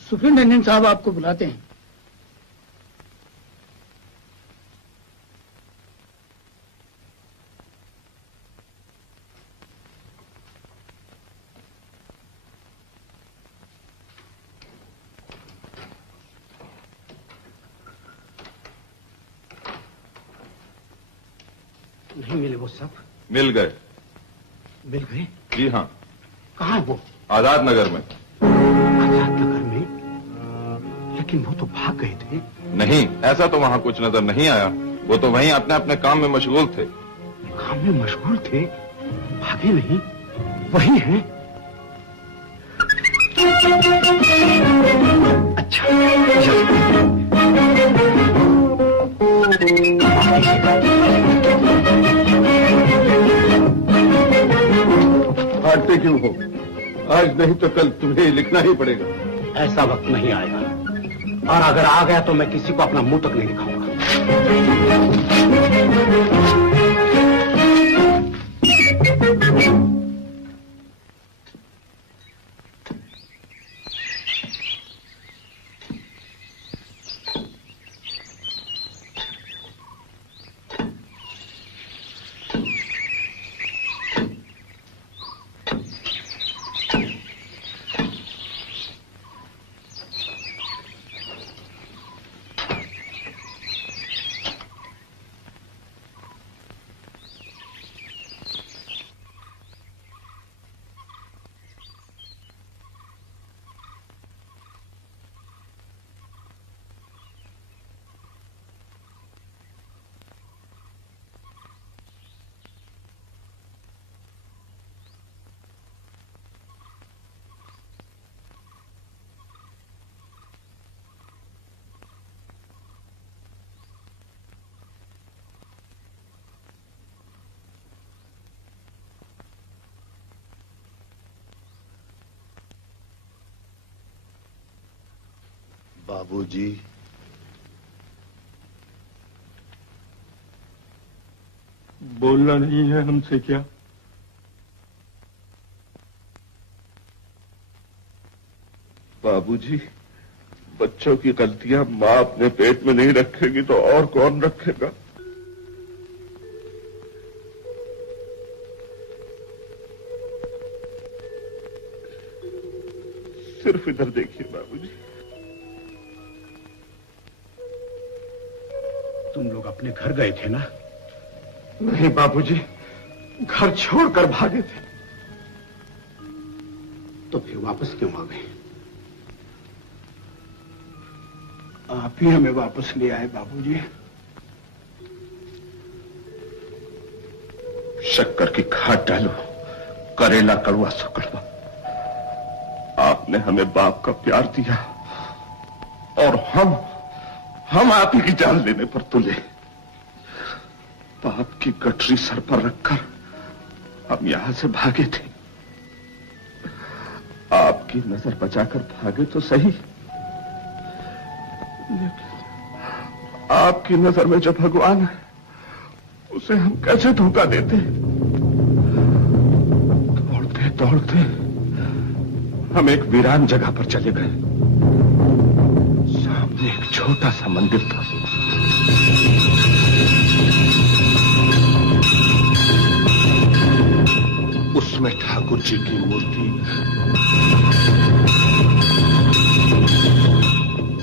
सुपरिटेंडेंट साहब आपको बुलाते हैं। नहीं मिले वो सब? मिल गए। मिल गए? जी हाँ। कहाँ है वो? आजाद नगर में। आजाद नगर में? लेकिन वो तो भाग गए थे। नहीं, ऐसा तो वहाँ कुछ नजर नहीं आया। वो तो वहीं अपने अपने काम में मशगूल थे। काम में मशगूल थे? भागे नहीं? वही हैं? अच्छा, हारते क्यों हो? आज नहीं तो कल तुम्हें लिखना ही पड़ेगा। ऐसा वक्त नहीं आएगा, और अगर आ गया तो मैं किसी को अपना मुंह तक नहीं दिखाऊंगा। बाबूजी, बोलना नहीं है हमसे क्या? बाबूजी, बच्चों की गलतियां माँ अपने पेट में नहीं रखेगी तो और कौन रखेगा? सिर्फ इधर देखिए बाबूजी। तुम लोग अपने घर गए थे ना? नहीं बाबूजी, घर छोड़कर भागे थे। तो फिर वापस क्यों आ गए? आप ही हमें वापस ले आए बाबूजी। शक्कर की खाट डालो, करेला कड़वा सो कड़वा। आपने हमें बाप का प्यार दिया और हम आप ही की जान लेने पर तुले। बाप की गठरी सर पर रखकर हम यहां से भागे थे। आपकी नजर बचाकर भागे तो सही, लेकिन आपकी नजर में जो भगवान है उसे हम कैसे धोखा देते? दौड़ते दौड़ते हम एक वीरान जगह पर चले गए। सामने एक छोटा सा मंदिर था। उसमें ठाकुर जी की मूर्ति,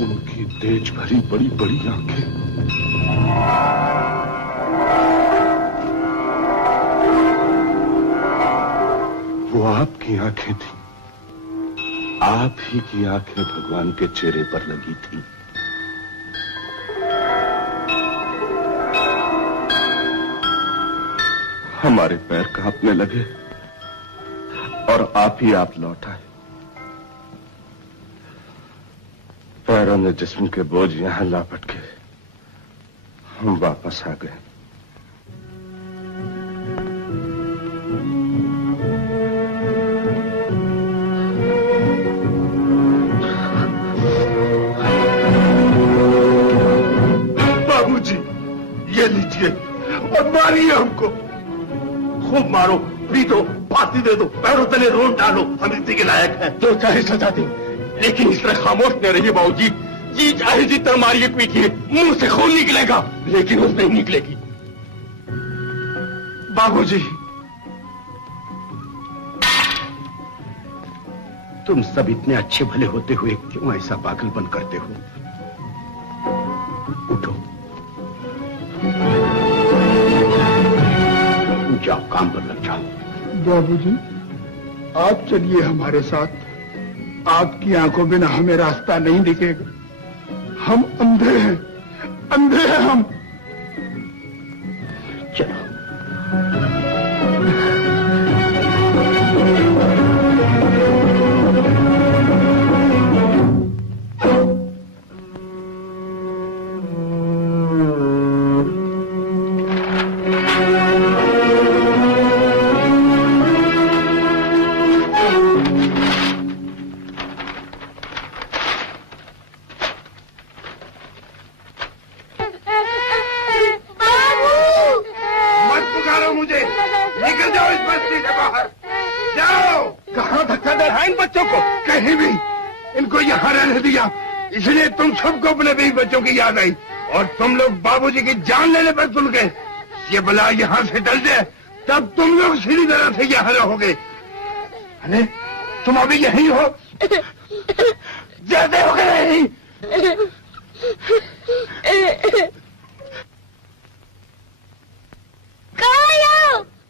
उनकी तेज भरी बड़ी बड़ी आंखें, वो आपकी आंखें थी। आप ही की आंखें भगवान के चेहरे पर लगी थी। हमारे पैर कांपने लगे और आप लौट आए। पैरों ने जिस्म के बोझ यहां लापट के हम वापस आ गए। बाबूजी, ये लीजिए और मारिए हमको। खूब मारो, पीटो, फांसी दे दो, पैरों तले रोन डालो, हम इसी के लायक हैं। तो चाहे सजा दे, लेकिन इस तरह खामोश न रहिए बाबूजी। जी चाहे जितना मारिए पीटिए, मुंह से खून निकलेगा लेकिन उस नहीं निकलेगी। बाबूजी, तुम सब इतने अच्छे भले होते हुए क्यों ऐसा पागलपन करते हो? उठो, जाओ काम पर लग जाओ। बाबूजी, आप चलिए हमारे साथ। आपकी आंखों बिना हमें रास्ता नहीं दिखेगा। हम अंधे हैं, अंधे हैं हम। चलो। इसलिए तुम सबको अपने बीवी बच्चों की याद आई और तुम लोग बाबूजी की जान लेने पर तुल गए। ये बला यहाँ से टल जाए तब तुम लोग सीधी तरह से यहाँ रहोगे। अरे तुम अभी यहीं हो, जाते हो गए नहीं?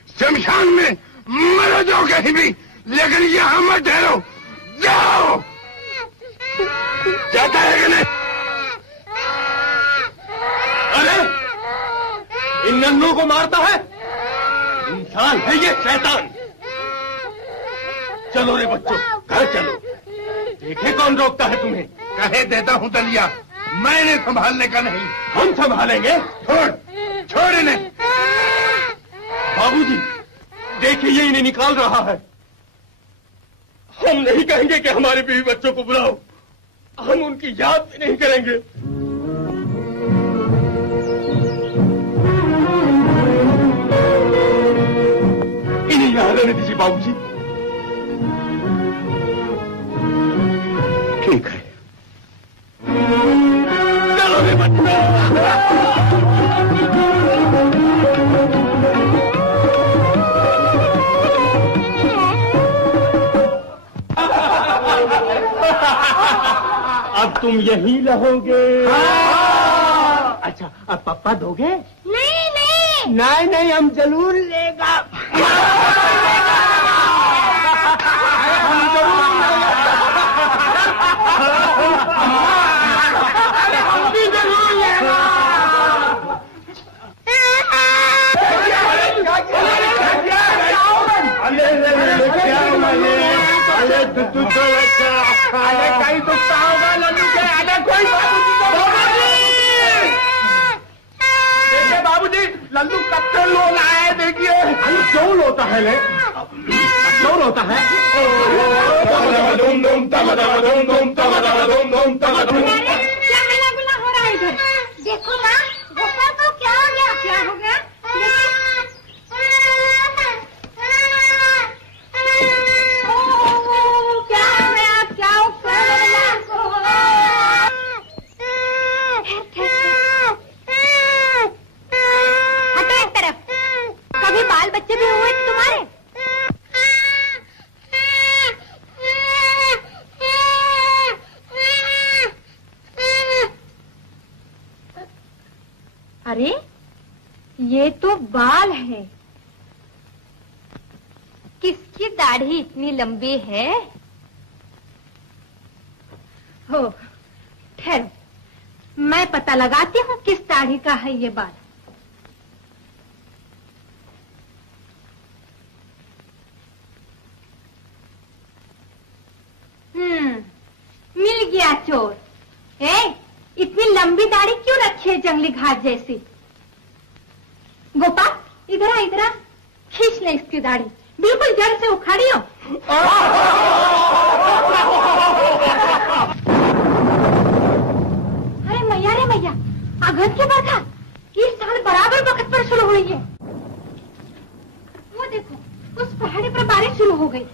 शमशान में मरो जाओ कहीं भी, लेकिन यहाँ मत ठहरो। जाओ। जाता है कि नहीं? अरे इन नन्नों को मारता है, इंसान है ये शैतान। चलो रे बच्चों, घर चलो, देखे कौन रोकता है तुम्हें। कहे देता हूँ दलिया, मैंने संभालने का नहीं। हम संभालेंगे। छोड़ इन्हें। बाबूजी देखिए, ये इन्हें निकाल रहा है। हम नहीं कहेंगे कि हमारे बीवी बच्चों को बुलाओ, हम उनकी याद भी नहीं करेंगे। इन्हें यहाँ रहने दीजिए बाबूजी। ठीक है। चलो रे बच्चों। अब तुम यहीं रहोगे? अच्छा, अब पापा दोगे? नहीं नहीं नहीं नहीं, हम जरूर लेगा। हम जरूर लेगा। अरे कहीं दुखता होगा लल्लू के। अरे कोई देखिए बाबूजी, लल्लू कब से लोला है, देखिए। अरे क्यों लोता है ले? क्यों रोता है? क्या मिला गुला हो रहा है इधर? देखो माँ, गोपाल को क्या हो गया? क्या हो गया? बच्चे भी हुए तुम्हारे? अरे ये तो बाल है। किसकी दाढ़ी इतनी लंबी है? हो, ठहरो, मैं पता लगाती हूँ किस दाढ़ी का है ये बाल। मिल गया चोर। इतनी लंबी दाढ़ी क्यों रखी है जंगली घास जैसी? गोपाल इधर आ, इधर आ, खींच ले इसकी दाढ़ी, बिल्कुल जड़ से उखाड़ियो। अरे मैया रे मैया, आघत के बरखा इस साल बराबर वक्त पर शुरू हुई है। वो देखो, उस पहाड़ी पर बारिश शुरू हो गई।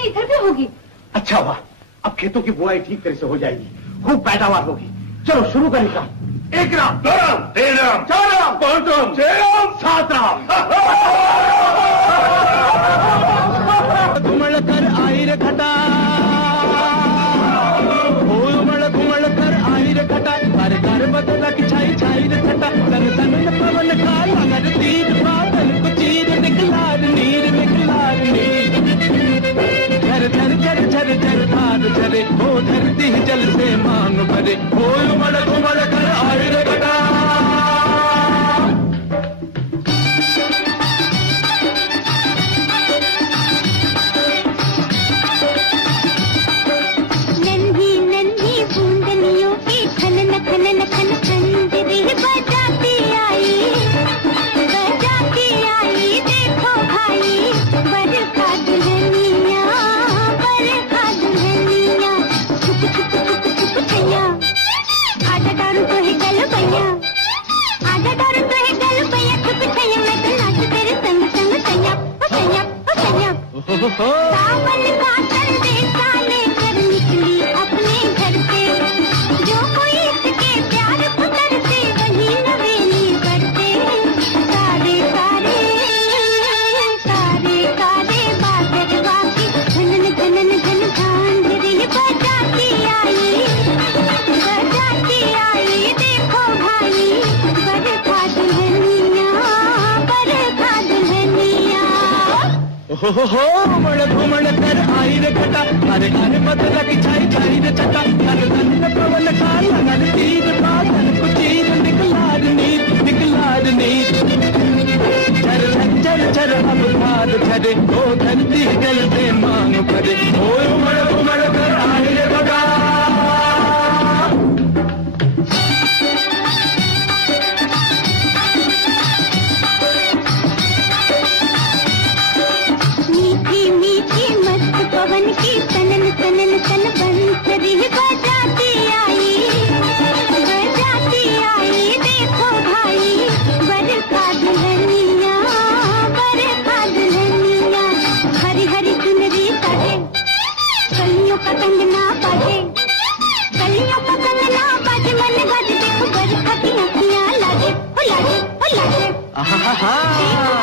में इधर भी होगी। अच्छा हुआ, अब खेतों की बुआई ठीक तरह से हो जाएगी, खूब पैदावार होगी। चलो शुरू करें काम। 1 राम, 2 राम, 3 राम, 4 राम, 5 राम, 6 राम, 7 राम। घुमड़ कर आई रे घटा, घुमड़ घुमड़ कर आई रे घटा, कर कर बदला की छाई छाई रे छटा, तन तन न पवन का लगन तीर बादल को चीर निकलार नीर निकलार नीर, झर झर झर झर झर धार झरे, हो धरती जल से मांग भरे, हो घुमड़ घुमड़ कर आई रे घटा। नन्ही नन्ही बूंदनियों की खनन खनन खन खंजरी बजाती आई, देखो भाई बरखा दुल्हनिया, बरखा दुल्हनिया, छुप छुप छुप छुप छैया, आधा दारू तो है गल भैया, आधा दारू तो है गल भैया, छुप छैया मैं तो नाच तेरे संग संग सैया, ओ सैया, ओ सैया। सावन का संदेशा लेकर निकली अपने घर से, जो कोई इसके प्यार को करते वही नवेली करते, सारे सारे सारे सारे बादरवा की झनन झनन झन झांझरी बजाती आई, देखो भाई बरखा दुल्हनिया, बरखा दुल्हनिया। हो घुमड़ घुमड़ कर आई रे घटा, अरे अरे बदला की छाई छाई रे छटा, तन तन न पवन का लगन तीर बादल को चीर निकलार नीर निकलार नीर, झर झर झर झर अब धार झरे, हो धरती जल से मांग भरे, हो घुमड़ घुमड़ कर आई रे घटा। मीठी मीठी मस्त पवन की तनन तनन तन बंसरी बजाती आई, देखो भाई बरखा दुल्हनिया, बरखा दुल्हनिया, हरी हरी चुनरी साजे, कलियों का कंगना बाजे, कलियों का कंगना बाजे, मन गाजे, देखो बरखा की अखियां लागे, ओ लागे, ओ लागे, देखो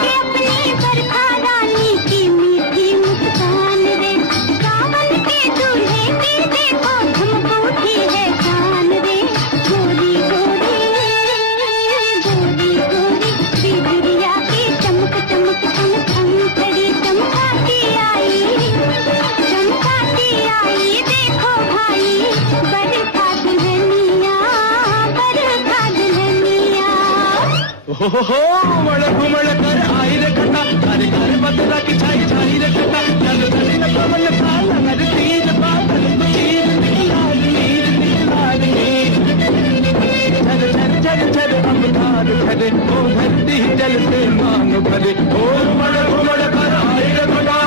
के अपनी बरखा रानी की मीठी मुस्कान रे, सावन के दूल्हे की देखो झुमक उठी है जान रे, गोरी गोरी गोरी गोरी बिजुरिया की चमक चमक चमक अंतरी चमकाती आई, देखो भाई बरखा दुल्हनिया, बरखा दुल्हनिया। हो घुमड़ घुमड़ कर आई रे घटा, घर घर बदला की छाई छाई रे छटा, जल जल न पवन का लगन तीर बादल को चीर निकलार नीर निकलार नीर, झर झर झर झर अब धार झरे, हो धरती जल से मांग भरे, हो घुमड़ घुमड़ कर आई रे घटा।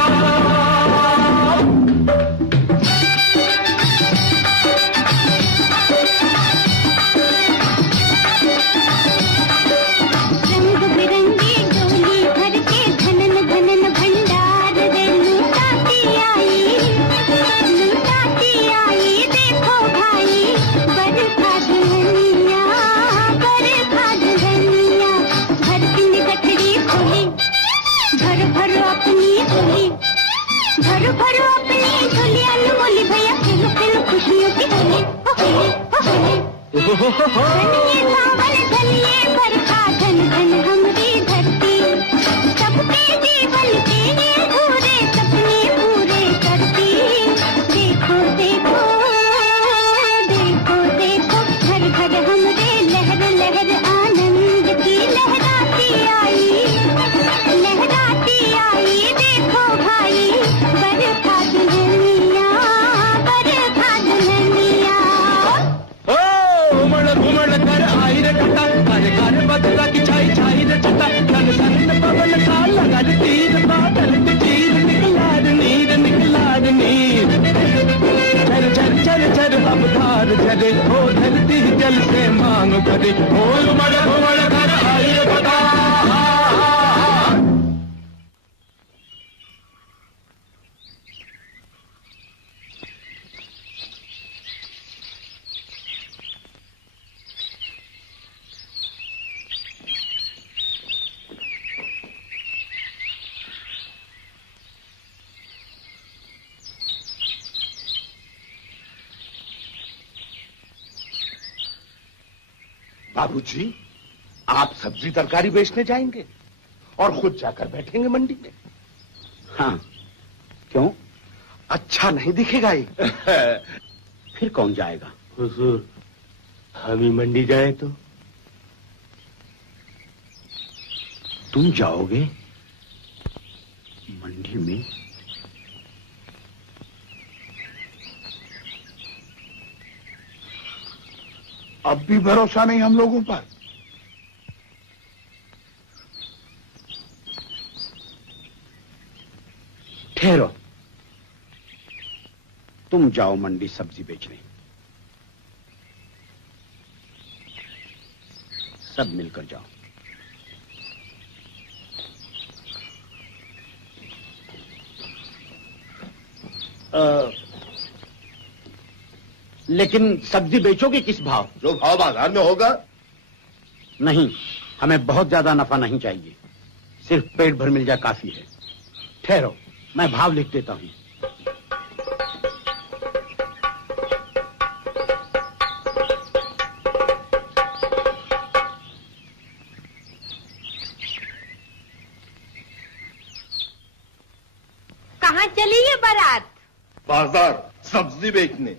रंग बिरंगी डोली भर के घनन घनन भंडार रे लुटाती आई, देखो भाई बरखा दुल्हनिया, बरखा दुल्हनिया, भर दिन गठरी खोली, भर भरो अपनी झोली, भर भरो अपनी झोली, अनमोली भैया खेलो खेलो खुशियों की होली, ओ होली, ओ होली। धनिये सावन धनिये बरखा धन धन हमरी धरती, सबके जीवन के ये पूरे सपने पूरे करती, देखो देखो देखो देखो घर घर हमरे लहर लहर आनंद की लहराती आई, देखो भाई बरखा दुल्हनिया, बरखा दुल्हनिया। ओ घुमड़ घुमड़ कर आई रे घटा, घर घर बदला की छाई छाई रे छटा, तन तन न पवन का लगन तीर बादल को चीर निकलार नीर निकलार नीर, झर झर झर झर अब धार झरे, हो धरती जल से मांग भरे, हो घुमड़ घुमड़ कर आई रे घटा। बाबूजी, आप सब्जी तरकारी बेचने जाएंगे और खुद जाकर बैठेंगे मंडी में? हाँ, क्यों? अच्छा नहीं दिखेगा ये? फिर कौन जाएगा? हुजूर, हम ही मंडी जाए तो? तुम जाओगे मंडी में? अब भी भरोसा नहीं हम लोगों पर? ठहरो, तुम जाओ मंडी सब्जी बेचने, सब मिलकर जाओ। लेकिन सब्जी बेचोगे किस भाव? जो भाव बाजार में होगा। नहीं, हमें बहुत ज्यादा नफा नहीं चाहिए, सिर्फ पेट भर मिल जाए काफी है। ठहरो, मैं भाव लिख देता हूं। कहाँ चली ये बारात? बाजार सब्जी बेचने।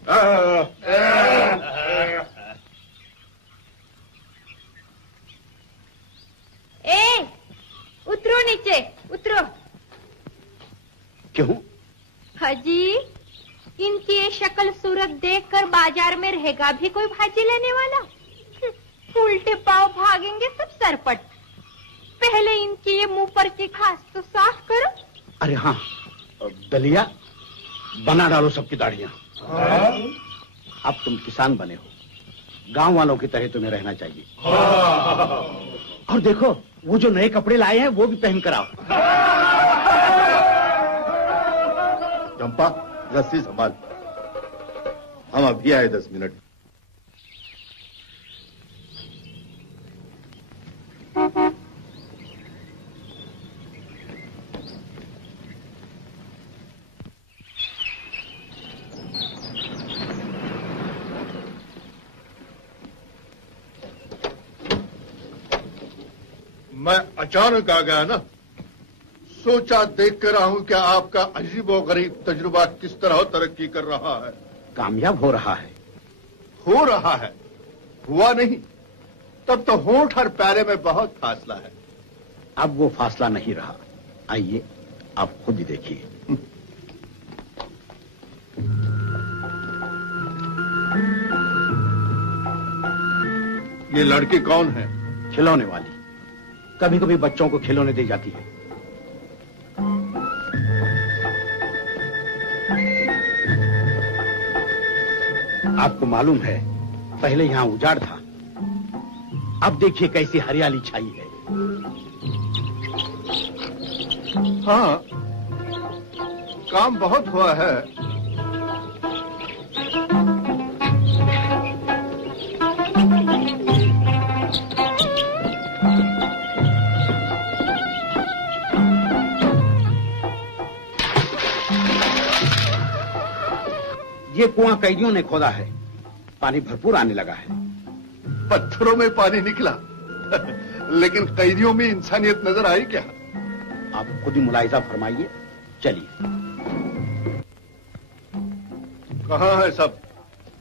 ए, उतरो नीचे, उतरो। क्यों? हाजी, इनकी ये शक्ल सूरत देखकर बाजार में रहेगा भी कोई भाजी लेने वाला? उल्टे पाव भागेंगे सब सरपट। पहले इनकी ये मुंह पर की खास तो साफ करो। अरे हाँ, दलिया बना डालो सबकी दाढ़ियां। अब तुम किसान बने हो, गांव वालों की तरह तुम्हें रहना चाहिए। और देखो, वो जो नए कपड़े लाए हैं वो भी पहन कर आओ। चंपा, रस्सी संभाल, हम अभी आए 10 मिनट। मैं अचानक आ गया ना, सोचा देख कर आऊं क्या आपका अजीबोगरीब तजुर्बा किस तरह तरक्की कर रहा है। कामयाब हो रहा है। हो रहा है, हुआ नहीं, तब तो होंठ और पैरे में बहुत फासला है। अब वो फासला नहीं रहा, आइए आप खुद ही देखिए। ये लड़की कौन है? खिलौने वाली, कभी कभी बच्चों को खिलौने दे जाती है। आपको मालूम है, पहले यहां उजाड़ था, अब देखिए कैसी हरियाली छाई है। हाँ, काम बहुत हुआ है। ये कुआं कैदियों ने खोदा है, पानी भरपूर आने लगा है। पत्थरों में पानी निकला लेकिन कैदियों में इंसानियत नजर आई क्या? आप खुद ही मुलाहिजा फरमाइए। चलिए। कहाँ है सब?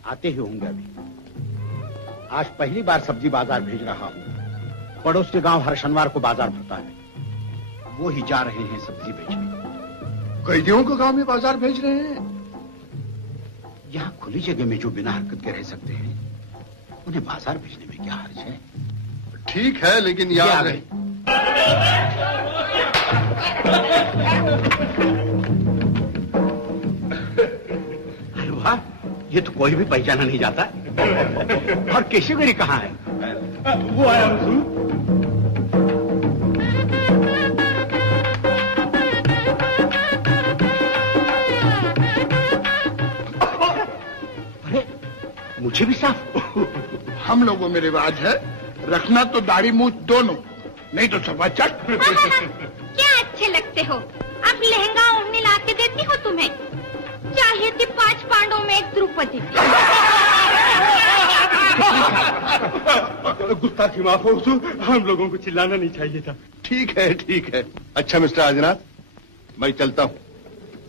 आते ही होंगे अभी। आज पहली बार सब्जी बाजार भेज रहा हूँ। पड़ोस के गांव हर शनिवार को बाजार भरता है, वो ही जा रहे हैं सब्जी बेचने। कैदियों को गांव में बाजार भेज रहे हैं? यहाँ खुली जगह में जो बिना हरकत के रह सकते हैं, उन्हें बाजार भेजने में क्या हर्ज है? ठीक है, लेकिन याद रहे। अरे वाह, ये तो कोई भी पहचाना नहीं जाता। और केशवगिरी कहाँ है? वो आया हुजूर। मुझे भी साफ। हम लोगों में रिवाज है रखना तो दाढ़ी मूंछ दोनों, नहीं तो सफा चट। क्या अच्छे लगते हो, अब लहंगा ओढ़ने ला के देती हो तुम्हें। चाहिए थी 5 पांडवों में एक द्रौपदी। गुस्ताखी माफ हो हुजूर, हम लोगों को चिल्लाना नहीं चाहिए था। ठीक है। अच्छा मिस्टर आदिनाथ, मैं चलता हूँ,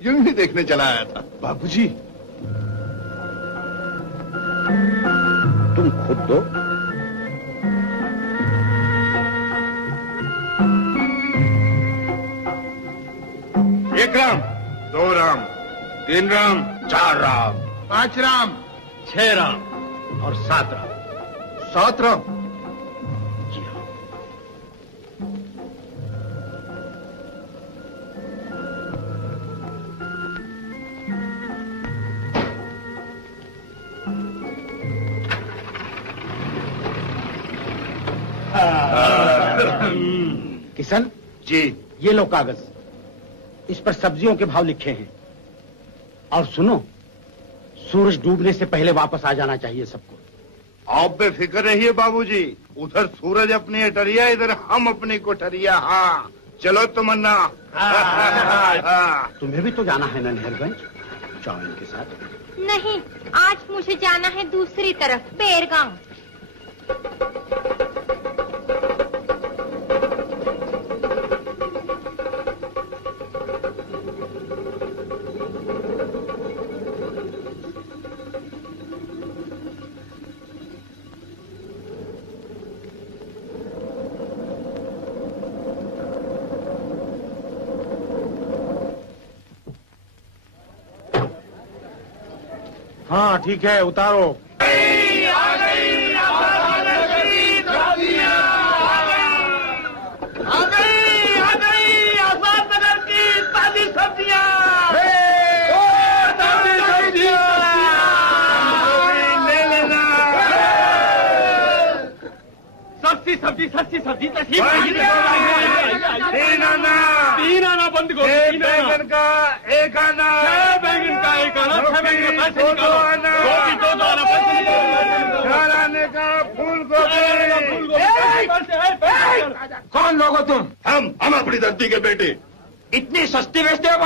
यूं ही देखने चला आया था। बाबूजी, तुम खुद दो। एक राम, 2 राम, 3 राम, 4 राम, 5 राम, 6 राम और 7 राम। 7 राम? जी हाँ। किशन जी, ये लो कागज, इस पर सब्जियों के भाव लिखे हैं। और सुनो, सूरज डूबने से पहले वापस आ जाना चाहिए सबको। आप बेफिक्र रहिए बाबूजी, उधर सूरज अपनी अटरिया, इधर हम अपनी कोठरिया। हाँ चलो तमन्ना। तुम्हें भी तो जाना है ना नहरगंज, जाओ इनके साथ। नहीं, आज मुझे जाना है दूसरी तरफ, बेरगांव। हाँ ठीक है, उतारो। सब्जी तशरीफ। 3 आना, 3 आना बंद करो। 1 बैंगन का 1 आना, 6 बैंगन का 1 आना, 6 बैंगन का पैसे निकालो। 2 आना, 2 आना पैसे निकालो। 4 आने का फूल गोभी। कौन लोग हो तुम? हम अपनी धरती के बेटे। इतनी सस्ती बेचते हो?